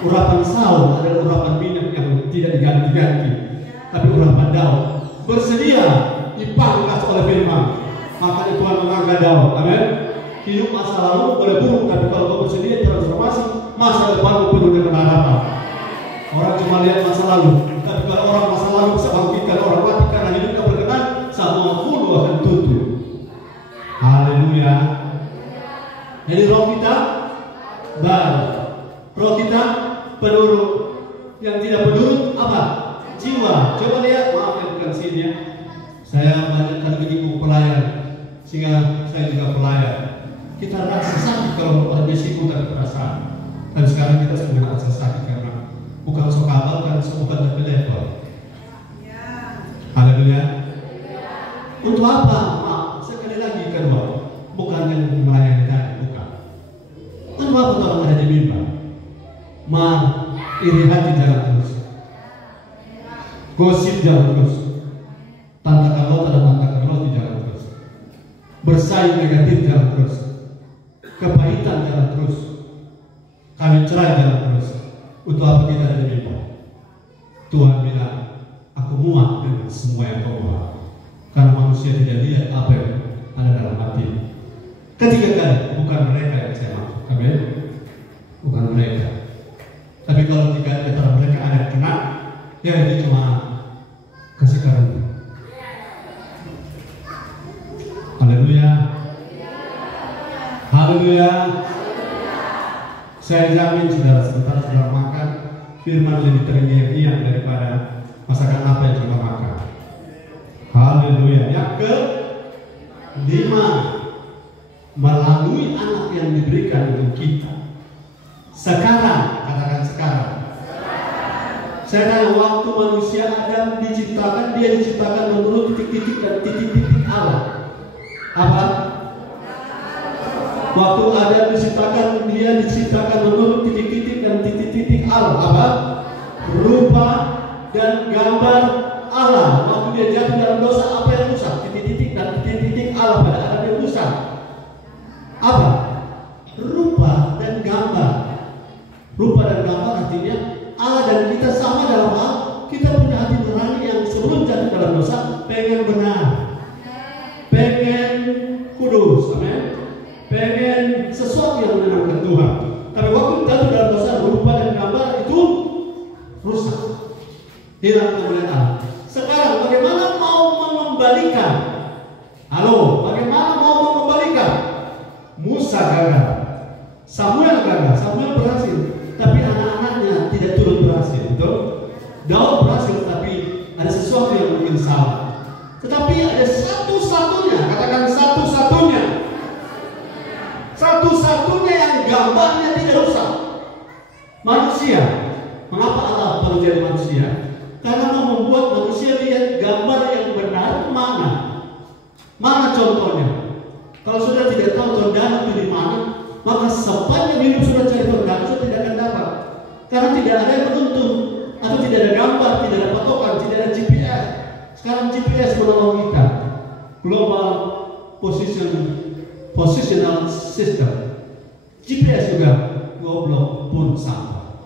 Urapan Saul adalah urapan minyak yang tidak diganti-ganti, tapi urapan Daud bersedia dipangkas oleh firman. Makanya Tuhan mengangkat Daud. Amin. Hidup masa lalu boleh buruk, tapi kalau kau bersedia transformasi, masa depan penuh dengan harapan. Orang cuma lihat masa lalu, tapi kalau orang masa lalu bisa bangkitkan orang mati karena hidupnya berkenan, semua hulu akan tutup. Haleluya. Jadi roh kita baru, roh kita penurut. Yang tidak penurut apa? Jiwa. Coba lihat, maaf ya bukan sini ya. Saya banyak kali begitu pelayan, sehingga saya juga pelayan. Kita rasa sakit kalau ada risiko dan perasaan. Dan sekarang kita sudah merasa sakit karena bukan sok kabel, kan bukan tapi level. Haleluya. Untuk apa? Maaf, sekali lagi kedua, bukan yang melayani tadi, bukan. Untuk apa Tuhan ada di mimbar? Iri hati jalan terus, gosip jalan terus, tantakan lo dan tantakan lo di jalan terus, bersaing negatif jalan terus, kepahitan jalan terus, kawin cerai jalan terus. Untuk apa kita ada di mimbar? Tuhan bilang, aku muak dengan semua yang kau buat, karena manusia tidak lihat apa yang ada dalam hati. Ketiga kali, bukan mereka yang saya maksud, amin? Bukan mereka. Tapi kalau tiga di antara mereka ada yang kena, ya itu cuma kasih karunia. Haleluya. Haleluya. Saya jamin saudara, sebentar saudara makan, firman lebih terngiang-ngiang daripada masakan apa yang kita makan. Haleluya. Yang kelima, melalui anak yang diberikan untuk kita. Sekarang, katakan sekarang. Saya tanya, waktu manusia Adam diciptakan, dia diciptakan menurut titik-titik dan titik-titik Allah. Apa? Waktu Adam diciptakan, dia diciptakan menurut titik-titik dan titik-titik Allah. Apa? Rupa dan gambar Allah. Waktu dia jatuh dalam dosa, apa yang rusak? Titik-titik dan titik-titik Allah pada Adam yang rusak. Apa? Rupa dan gambar. Rupa dan gambar artinya Allah dan kita sama dalam hal kita punya hati nurani yang sebelum jatuh dalam dosa pengen benar, pengen kudus, amin, pengen sesuatu yang menyenangkan Tuhan. Tapi waktu jatuh dalam dosa, rupa dan gambar itu rusak, hilang kemuliaan Allah. Sekarang bagaimana mau mengembalikan? Halo, bagaimana mau mengembalikan? Musa gagal, Samuel gagal, Samuel berhasil, tapi anak-anaknya tidak turut berhasil, betul? Daud berhasil, tapi ada sesuatu yang mungkin salah. Tetapi ada satu-satunya, katakan satu-satunya, satu-satunya yang gambarnya tidak rusak. Manusia. Mengapa Allah perlu jadi manusia? Karena mau membuat manusia lihat gambar yang benar mana. Mana contohnya? Kalau sudah tidak tahu tondano itu di mana, maka sepanjang hidup sudah cari tondano, sudah tidak akan dapat. Karena tidak ada yang menuntun, atau tidak ada gambar, tidak ada patokan, tidak ada GPS. Sekarang GPS menolong kita, Global Positional System. GPS juga goblok pun sama.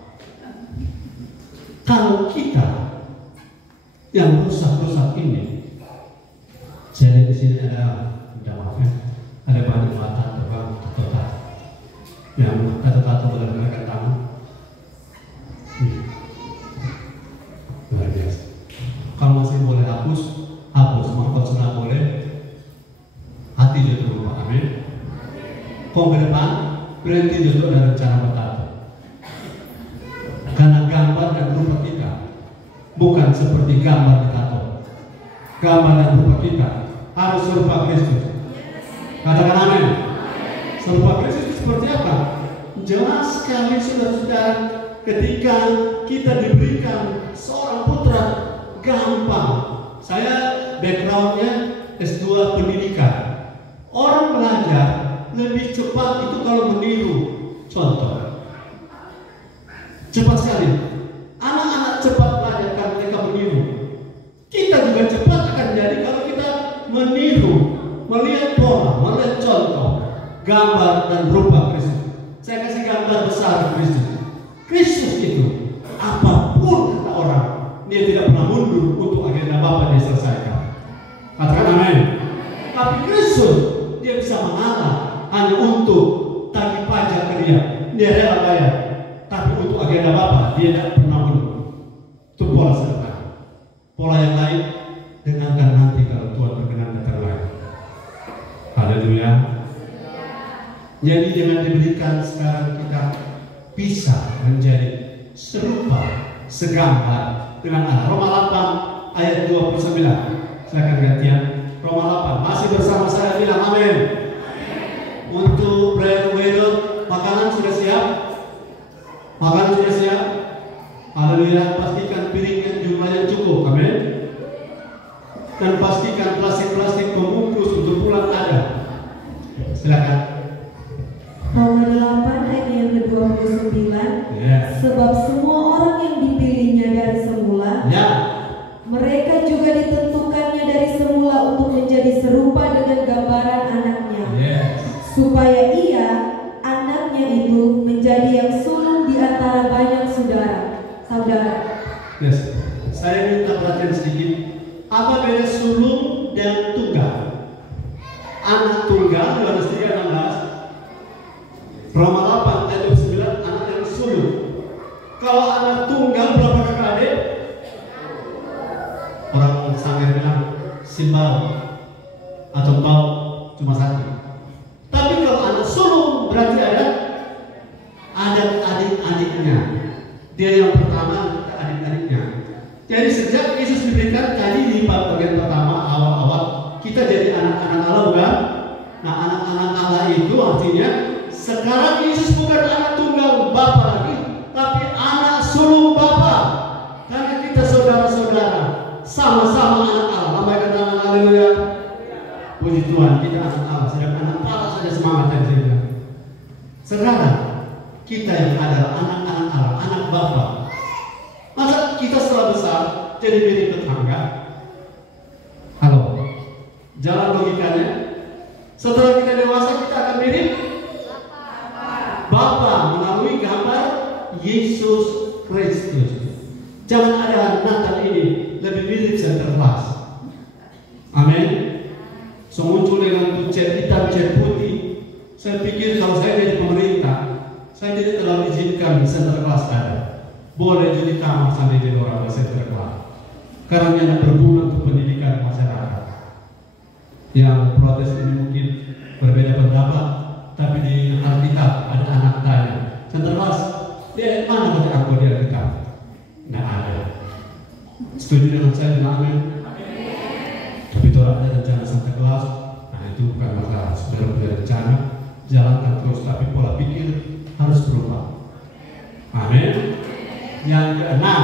Kalau kita yang rusak-rusak ini, saya lihat di sini ada banyak mata terbang total yang kata-kata boleh menggunakan tangan. Luar biasa. Kalau masih boleh hapus, kalau sudah boleh, hati jatuh lupa. Amin. Kau ke depan, berhenti jatuh dari cara bertato. Karena gambar dan rupa kita bukan seperti gambar di tato. Gambar dan rupa kita harus serupa Kristus. Katakan amin. Serupa Kristus seperti apa? Jelas sekali saudara-saudara, ketika kita diberikan seorang putra, gampang. Saya backgroundnya S2 pendidikan. Orang belajar lebih cepat itu kalau meniru. Contoh, cepat sekali. Anak-anak cepat belajar karena mereka meniru. Kita juga cepat akan jadi kalau kita meniru, melihat pola, melihat contoh, gambar dan rupa Kristus. Saya kasih gambar besar Kristus. Kristus itu apapun kata orang, dia tidak pernah mundur untuk agenda Bapa dia selesaikan. Katakan amin. Tapi Kristus dia bisa mengalah hanya untuk tagih pajak ke dia rela bayar. Tapi untuk agenda Bapa dia tidak pernah mundur. Itu pola serta. Pola yang lain dengarkan nanti kalau Tuhan berkenan datang lagi. Haleluya. Jadi dengan diberikan sekarang kita bisa menjadi serupa, segambar dengan Allah. Roma 8 ayat 29. Silakan gantian. Roma 8. Masih bersama saya, bilang amin. Untuk prayer wedot, makanan sudah siap? Makanan sudah siap? Haleluya. Pastikan piringnya jumlahnya cukup. Amin. Dan pastikan plastik-plastik pembungkus untuk pulang ada. Silakan. Roma 8 ayat yang ke-29. Sebab semua orang yang dipilihnya dari semula, mereka juga ditentukannya dari semula untuk menjadi serupa dengan gambaran anaknya, supaya ia, anaknya itu, menjadi yang sulung di antara banyak saudara. Saya minta perhatian sedikit. Apa beda sulung dan tunggal? Anak tunggal, Yohanes 3:16. Roma 8 ayat 29, anak yang sulung. Kalau anak tunggal berapa kakak adik? Orang Sangir bilang simbal atau bau cuma satu. Tapi kalau anak sulung berarti ada adik-adiknya. Dia yang pertama, kita adik-adiknya. Jadi sejak Yesus diberikan tadi di bagian pertama awal-awal kita jadi anak-anak Allah, bukan? Nah, anak-anak Allah itu artinya sekarang Yesus bukan anak tunggal Bapa lagi, tapi anak sulung Bapa. Karena kita saudara-saudara, sama-sama anak Allah. Lambaikan tangan, haleluya. Puji Tuhan, kita anak Allah. Sedang anak Allah saja semangat dan saya. Sekarang kita yang adalah anak-anak Allah, anak Bapa. Masa kita setelah besar jadi mirip tetangga? Halo, jalan logikanya. Setelah kita dewasa kita akan mirip Bapa melalui gambar Yesus Kristus. Jangan ada Natal ini lebih mirip Sinterklas. Amin. So muncul dengan cat hitam, cat putih. Saya pikir kalau saya jadi pemerintah, saya tidak terlalu izinkan Sinterklas ada. Boleh jadi tamat sampai jadi orang Sinterklas. Karena yang berguna untuk pendidikan masyarakat. Yang protes ini mungkin berbeda pendapat. Tapi di Alkitab ada anak tanya, Sinterklas, dia mana kata aku di Alkitab? Nggak ada. Setuju dengan saya dengan amin? Tapi itu ada rencana Sinterklas. Nah itu bukan masalah. Saudara punya rencana, jalankan terus. Tapi pola pikir harus berubah. Amin. Yang keenam,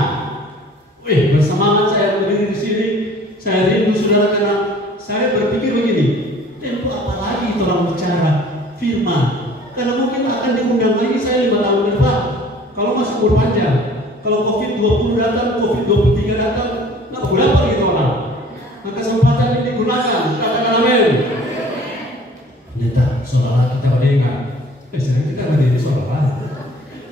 bersemangat saya berdiri di sini. Saya rindu saudara karena saya berpikir begini. Tempo apa lagi tolong bicara firman, karena mungkin akan diundang lagi saya 5 tahun ke depan. Kalau masih umur panjang, kalau COVID-20 datang, COVID-23 datang, nggak berapa gitu orang. Maka kesempatan ini digunakan. Katakan amin. Pendeta, seolah kita berdiri. Sedang kita berdiri seolah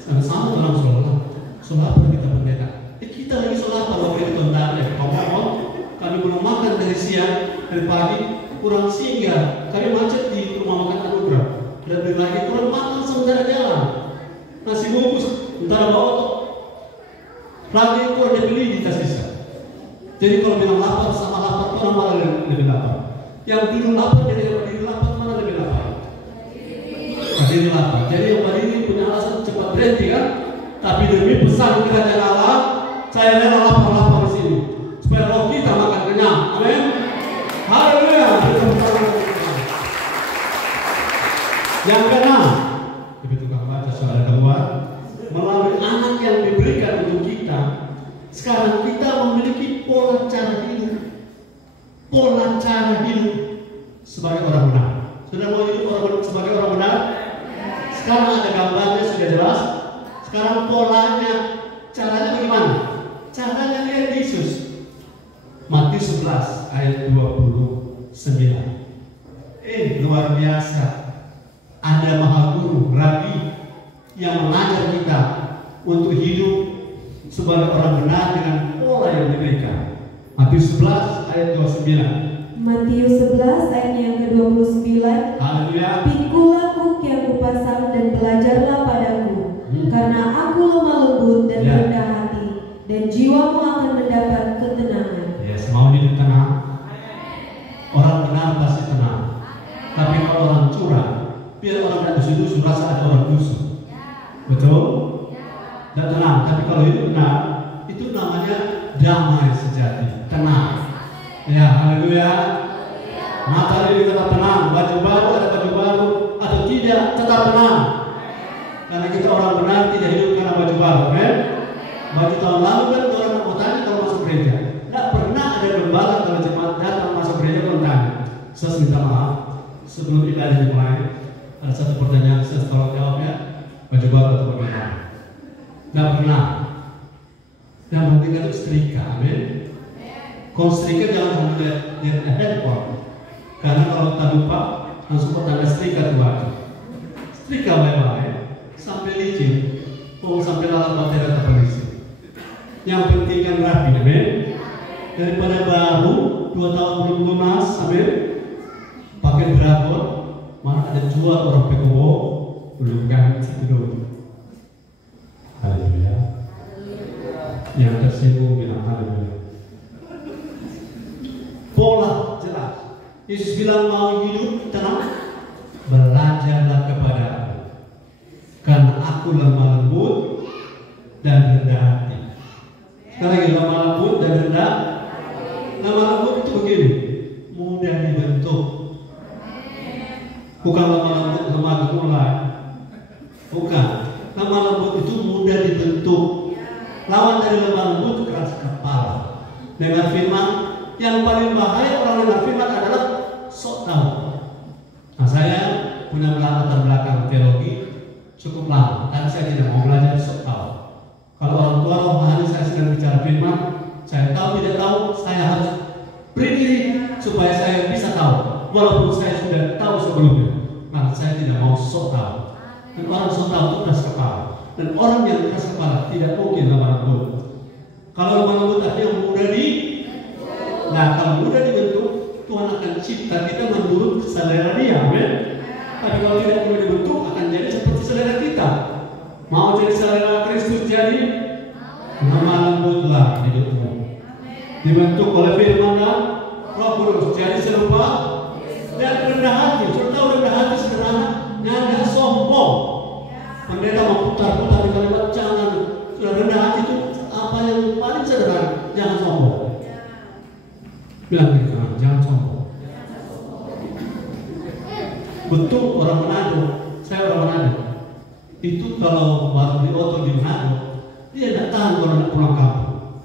sama-sama dalam seolah apa kita pendeta? Kita lagi seolah kalau kita tentara ya. Kami belum makan dari siang, dari pagi, kurang singgah. Kami macet di rumah makan Anugerah. Dan lagi kurang makan sementara jalan. Nasi bungkus, sementara bawa lagi kurang dibeli di tas bisa. Jadi kalau bilang lapar sama lapar, orang malah lebih lapar. Yang dulu lapar jadi yang berdiri lapar mana lebih lapar? Berdiri lapar. Jadi yang berdiri punya alasan cepat berhenti kan? Tapi demi pesan kerajaan Allah, saya rela lapar-lapar di sini supaya roh kita makan kenyang. Amin. Haleluya. Yang keenam, begitu tukang baca soal kedua, melalui anak yang cara hidup sebagai orang benar. Sudah mau hidup sebagai orang benar? Sekarang ada gambarnya sudah jelas. Sekarang polanya, caranya bagaimana? Caranya lihat Yesus. Matius 11 ayat 29. Luar biasa. Ada maha guru, rabi yang mengajar kita untuk hidup sebagai orang benar dengan pola yang diberikan. Matius 11 ayat 29. Matius 11 ayatnya yang ke-29. Haleluya. Pikulah kuk yang kupasang dan belajarlah padaku, karena aku lemah lembut dan rendah hati, dan jiwamu akan mendapat ketenangan. Yes, mau hidup tenang. Orang benar pasti tenang. Tapi kalau orang curang, biar orang tak dusu-dusu rasa ada orang dusu. Betul? Dan tenang. Tapi kalau hidup benar, itu namanya damai sejati, tenang. Ya, haleluya. Mata diri tetap tenang. Baju baru ada baju baru atau tidak, tetap tenang. Karena kita orang benar tidak hidup karena baju baru, kan? Baju tahun lalu kan orang mau tanya kalau masuk gereja. Tidak pernah ada gembala kalau jemaat datang masuk gereja kalau tanya. Saya minta maaf sebelum ibadah dimulai. Ada satu pertanyaan saya tolong jawabnya. Baju baru atau bagaimana? Tidak pernah. Yang penting itu setrika, amin. Kalau setrika jangan sampai lihat handphone. Karena kalau tak lupa langsung tanda setrika tuh baju. Setrika baik-baik sampai licin, mau sampai lalat bakteri atau polisi. Yang penting kan rapi, amin. Daripada baru 2 tahun belum lunas, amin. Pakai beragam, mana ada jual orang pekowo belum ganti dulu. Haleluya. Yang tersinggung bilang haleluya. Pola jelas. Yesus bilang mau hidup tenang, belajarlah kepada aku, karena aku lemah lembut dan rendah hati. Sekali lagi, lemah lembut dan rendah. Lemah lembut itu begini, mudah dibentuk. Bukan lemah lembut lemah gemulai. Bukan. Lemah lembut itu mudah dibentuk. Lawan dari lemah lembut keras kepala. Dengan firman, yang paling bahaya orang dengan firman adalah sok tahu. Nah, saya punya latar belakang teologi cukup lama, dan saya tidak mau belajar sok tahu. Kalau orang tua rohani saya sedang bicara firman, saya tahu tidak tahu, saya harus beri diri supaya saya bisa tahu, walaupun saya sudah tahu sebelumnya. Nah, saya tidak mau sok tahu. Dan orang sok tahu itu keras kepala. Dan orang yang keras kepala tidak mungkin lemah lembut. Kalau lemah lembut artinya mudah Nah, kalau mudah dibentuk, Tuhan akan cipta kita menurut selera Dia, amin. Tapi kalau tidak mudah dibentuk, akan jadi seperti selera kita. Mau jadi selera Kristus, jadi lemah lembutlah hidupmu. Dibentuk oleh firman dan Roh Kudus, jadi serupa dan rendah hati. Sudah tahu rendah hati sederhana, nggak sombong. Pendeta memutar-putar di kalimat jangan. Sudah rendah hati itu apa yang paling sederhana, jangan sombong. Bilang ke kanan, jangan sombong. Betul orang Manado, saya orang Manado. Itu kalau baru di oto di Manado, dia tidak tahan kalau nak pulang kampung.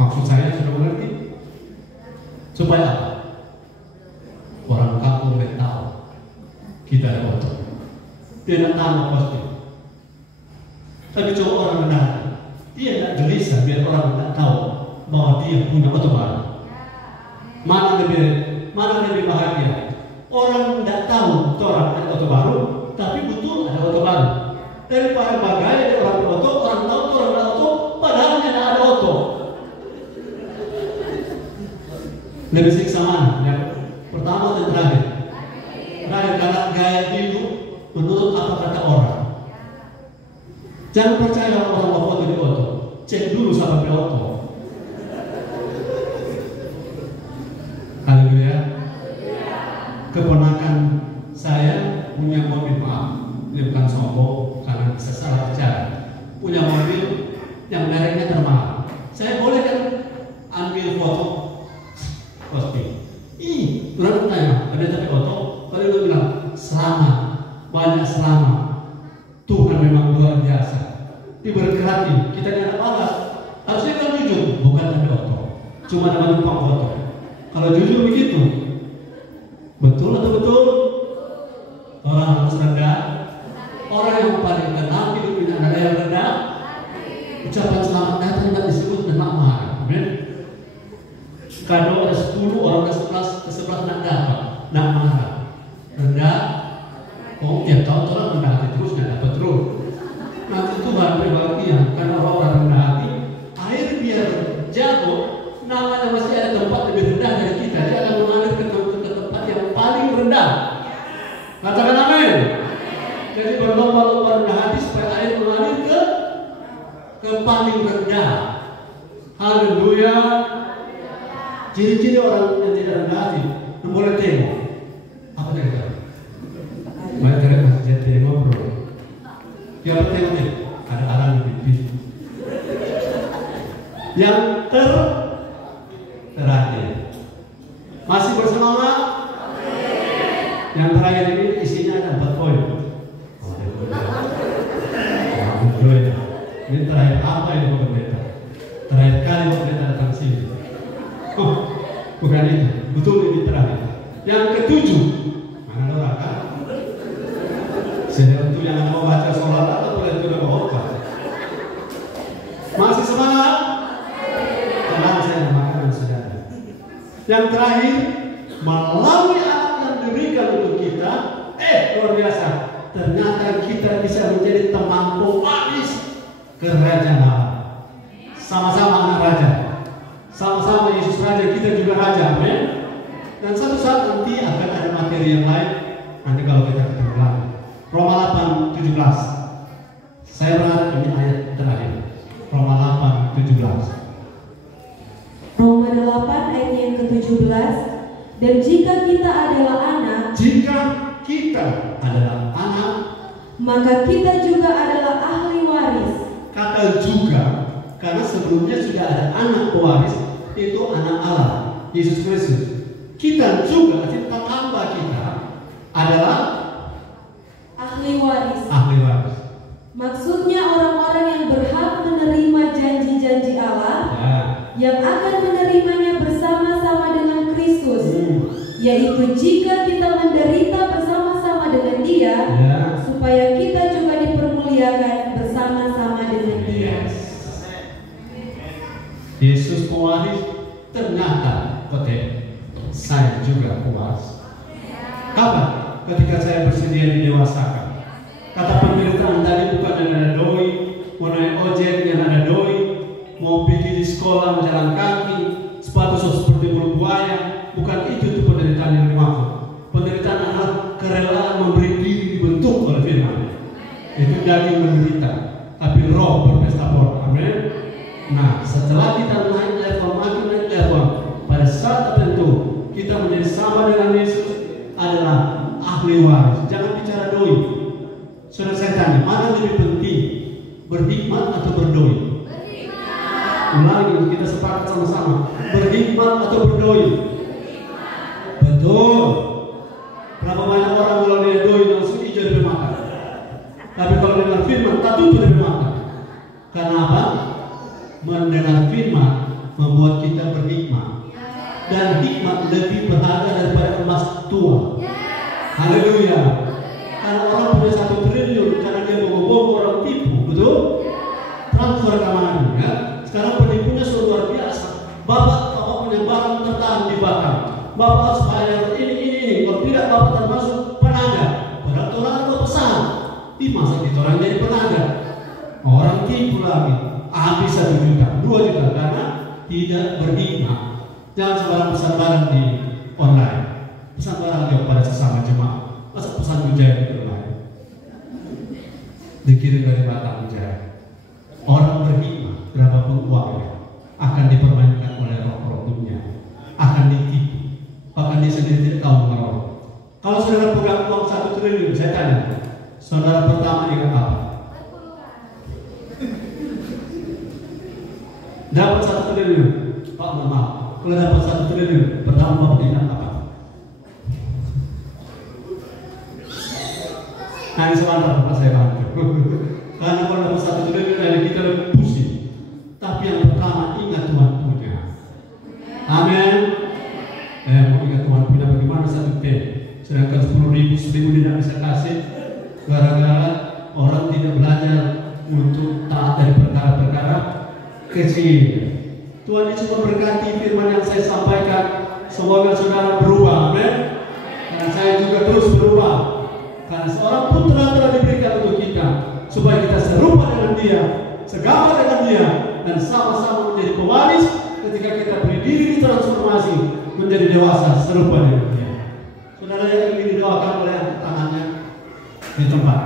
Maksud saya sudah mengerti. Supaya apa? Orang kampung tidak tahu kita ada oto. Dia tidak tahan pasti. Tapi coba orang rendah, dia tidak gelisah biar orang tidak tahu bahwa dia punya oto baru. Mana lebih bahagia? Orang tidak tahu orang ada oto baru, tapi betul ada oto baru. Daripada bagai ada orang beroto, orang tahu orang ada oto, padahal tidak ada oto. Lebih siksa mana? Yang pertama dan terakhir. Terakhir karena gaya hidup menurut apa kata orang. Jangan percaya orang mau foto di oto. Cek dulu sampai oto. Haleluya. Keponakan saya punya mobil, maaf, ini bukan sombong karena bisa salah bicara. Punya mobil yang mereknya termahal. Saya boleh kan ambil foto posting. Berapa tanya? Ada tapi foto. Kalau lu bilang selamat, banyak selamat. Tuhan memang luar biasa. Diberkati, kita tidak balas. Harusnya kan jujur, bukan tapi foto. Cuma nama numpang foto. Kalau Kalau jujur begitu, betul atau betul? Orang harus rendah. Orang yang paling rendah hidupnya ada yang rendah. Ucapan selamat datang tidak disebut dengan marah. Amin. Kalau ada 10 orang ke 11 nak dapat, nak marah, rendah. Oh, tiap tahun orang rendah hati terus nak dapat terus. Nanti Tuhan berbahagia karena orang rendah hati, air biar jatuh, namanya masih ada tempat lebih rendah dari kita. Dia akan mengalir ke tempat yang paling rendah. Katakan amin. Jadi berlomba-lomba rendah hati supaya air mengalir ke paling rendah. Haleluya. Ciri-ciri orang yang tidak rendah hati, boleh tengok. Apa tengok? Mari kita masih tengok bro. Yang tengok ni ada arah lebih. Yang terakhir masih bersemangat. Yang terakhir ini isinya ada 4 poin. Ini terakhir apa ini Bapak Pendeta? Terakhir kali Bapak Pendeta datang sini. Oh, bukan itu. Betul ini terakhir. Yang ketujuh, mana orang kan? Sedang itu yang mau baca sholat atau boleh sudah mau khotbah? Masih semangat? Tenang saya makan saudara. Yang terakhir, melalui anak yang diberikan untuk kita, luar biasa. Ternyata kita bisa menjadi teman pewaris kerajaan Allah. Sama-sama anak raja. Sama-sama Yesus Raja, kita juga Raja, amin. Dan satu saat nanti akan ada materi yang lain. Nanti kalau kita ketemu lagi. Roma 8:17. Saya berharap ini ayat terakhir. Roma 8:17. Roma 8 ayat yang ke-17. Dan jika kita adalah anak, maka kita juga adalah ahli waris. Kata juga, karena sebelumnya sudah ada anak pewaris, itu anak Allah, Yesus Kristus. Kita juga, hamba kita adalah ahli waris. Maksudnya orang-orang yang berhak menerima janji-janji Allah, yang akan menerimanya bersama-sama dengan Kristus. Yaitu jika kita menderita bersama-sama dengan Dia, supaya kita juga dipermuliakan bersama-sama dengan Dia. Yesus pewaris, ternyata saya juga pewaris. Kapan? Ketika saya bersedia didewasakan. Kata penderitaan tadi bukan yang ada doi, mau naik ojek yang ada doi, mau pergi di sekolah jalan kaki, sepatu seperti bulu buaya. Bukan itu penderitaan yang dimaksud. Penderitaan adalah kerelaan memberi diri dibentuk oleh firman. Itu daging menderita, tapi roh berpesta pora. Amin. Nah, setelah kita naik level, makin naik level, pada saat tertentu kita menjadi sama dengan Yesus, adalah ahli waris. Jangan bicara doi. Saudara saya tanya, mana lebih penting, berhikmat atau berdoi? Ulangi, kita sepakat sama-sama. Berhikmat atau berdoi? Betul. Berapa banyak orang kalau dia doi langsung hijau dari mata. Tapi kalau dengar firman, tak tutup dari mata. Karena apa? Mendengar firman membuat kita berhikmat. Dan hikmat lebih berharga daripada emas tua. Haleluya. Karena orang punya 1 triliun karena dia bohong-bohong orang tipu, betul? Transfer kemana? Ya? Sekarang penipunya sudah luar biasa. Bapak punya barang tertahan di belakang. Bapak harus bayar ini. Kalau tidak Bapak termasuk penaga. Padahal orang ada pesan. Di masa itu orang jadi penaga. Orang tipu lagi. Habis 1 juta, 2 juta karena tidak berhikmat. Jangan sebarang pesan barang di online. Pesan barang dia pada sesama jemaah. Masa pesan Ujaya di online? Dikirim dari Batam Ujaya. Orang berhikmat, berapapun uangnya, akan dipermainkan oleh roh-roh dunia, akan ditipu, bahkan dia sendiri tidak tahu mengelola. Kalau saudara pegang uang 1 triliun, saya tanya, saudara pertama ingat apa? Dapat 1 triliun, Pak maaf. Kalau dapat 1 triliun, pertama Bapak ingat apa? Nah, sebentar Bapak saya bantu. Karena kalau dapat 1 triliun dari kita lebih pusing. Tapi yang pertama ingat Tuhan punya. Amin. bagi 10.000, 1.000 tidak bisa kasih gara-gara orang tidak belajar untuk taat dari perkara-perkara kecil. Tuhan Yesus memberkati firman yang saya sampaikan. Semoga saudara berubah, amin. Dan saya juga terus berubah, karena seorang putra telah diberikan untuk kita, supaya kita serupa dengan dia, segambar dengan dia, dan sama-sama menjadi pewaris ketika kita berdiri di transformasi menjadi dewasa serupa dengan dia. Saudara yang ingin didoakan oleh tangannya di tempat.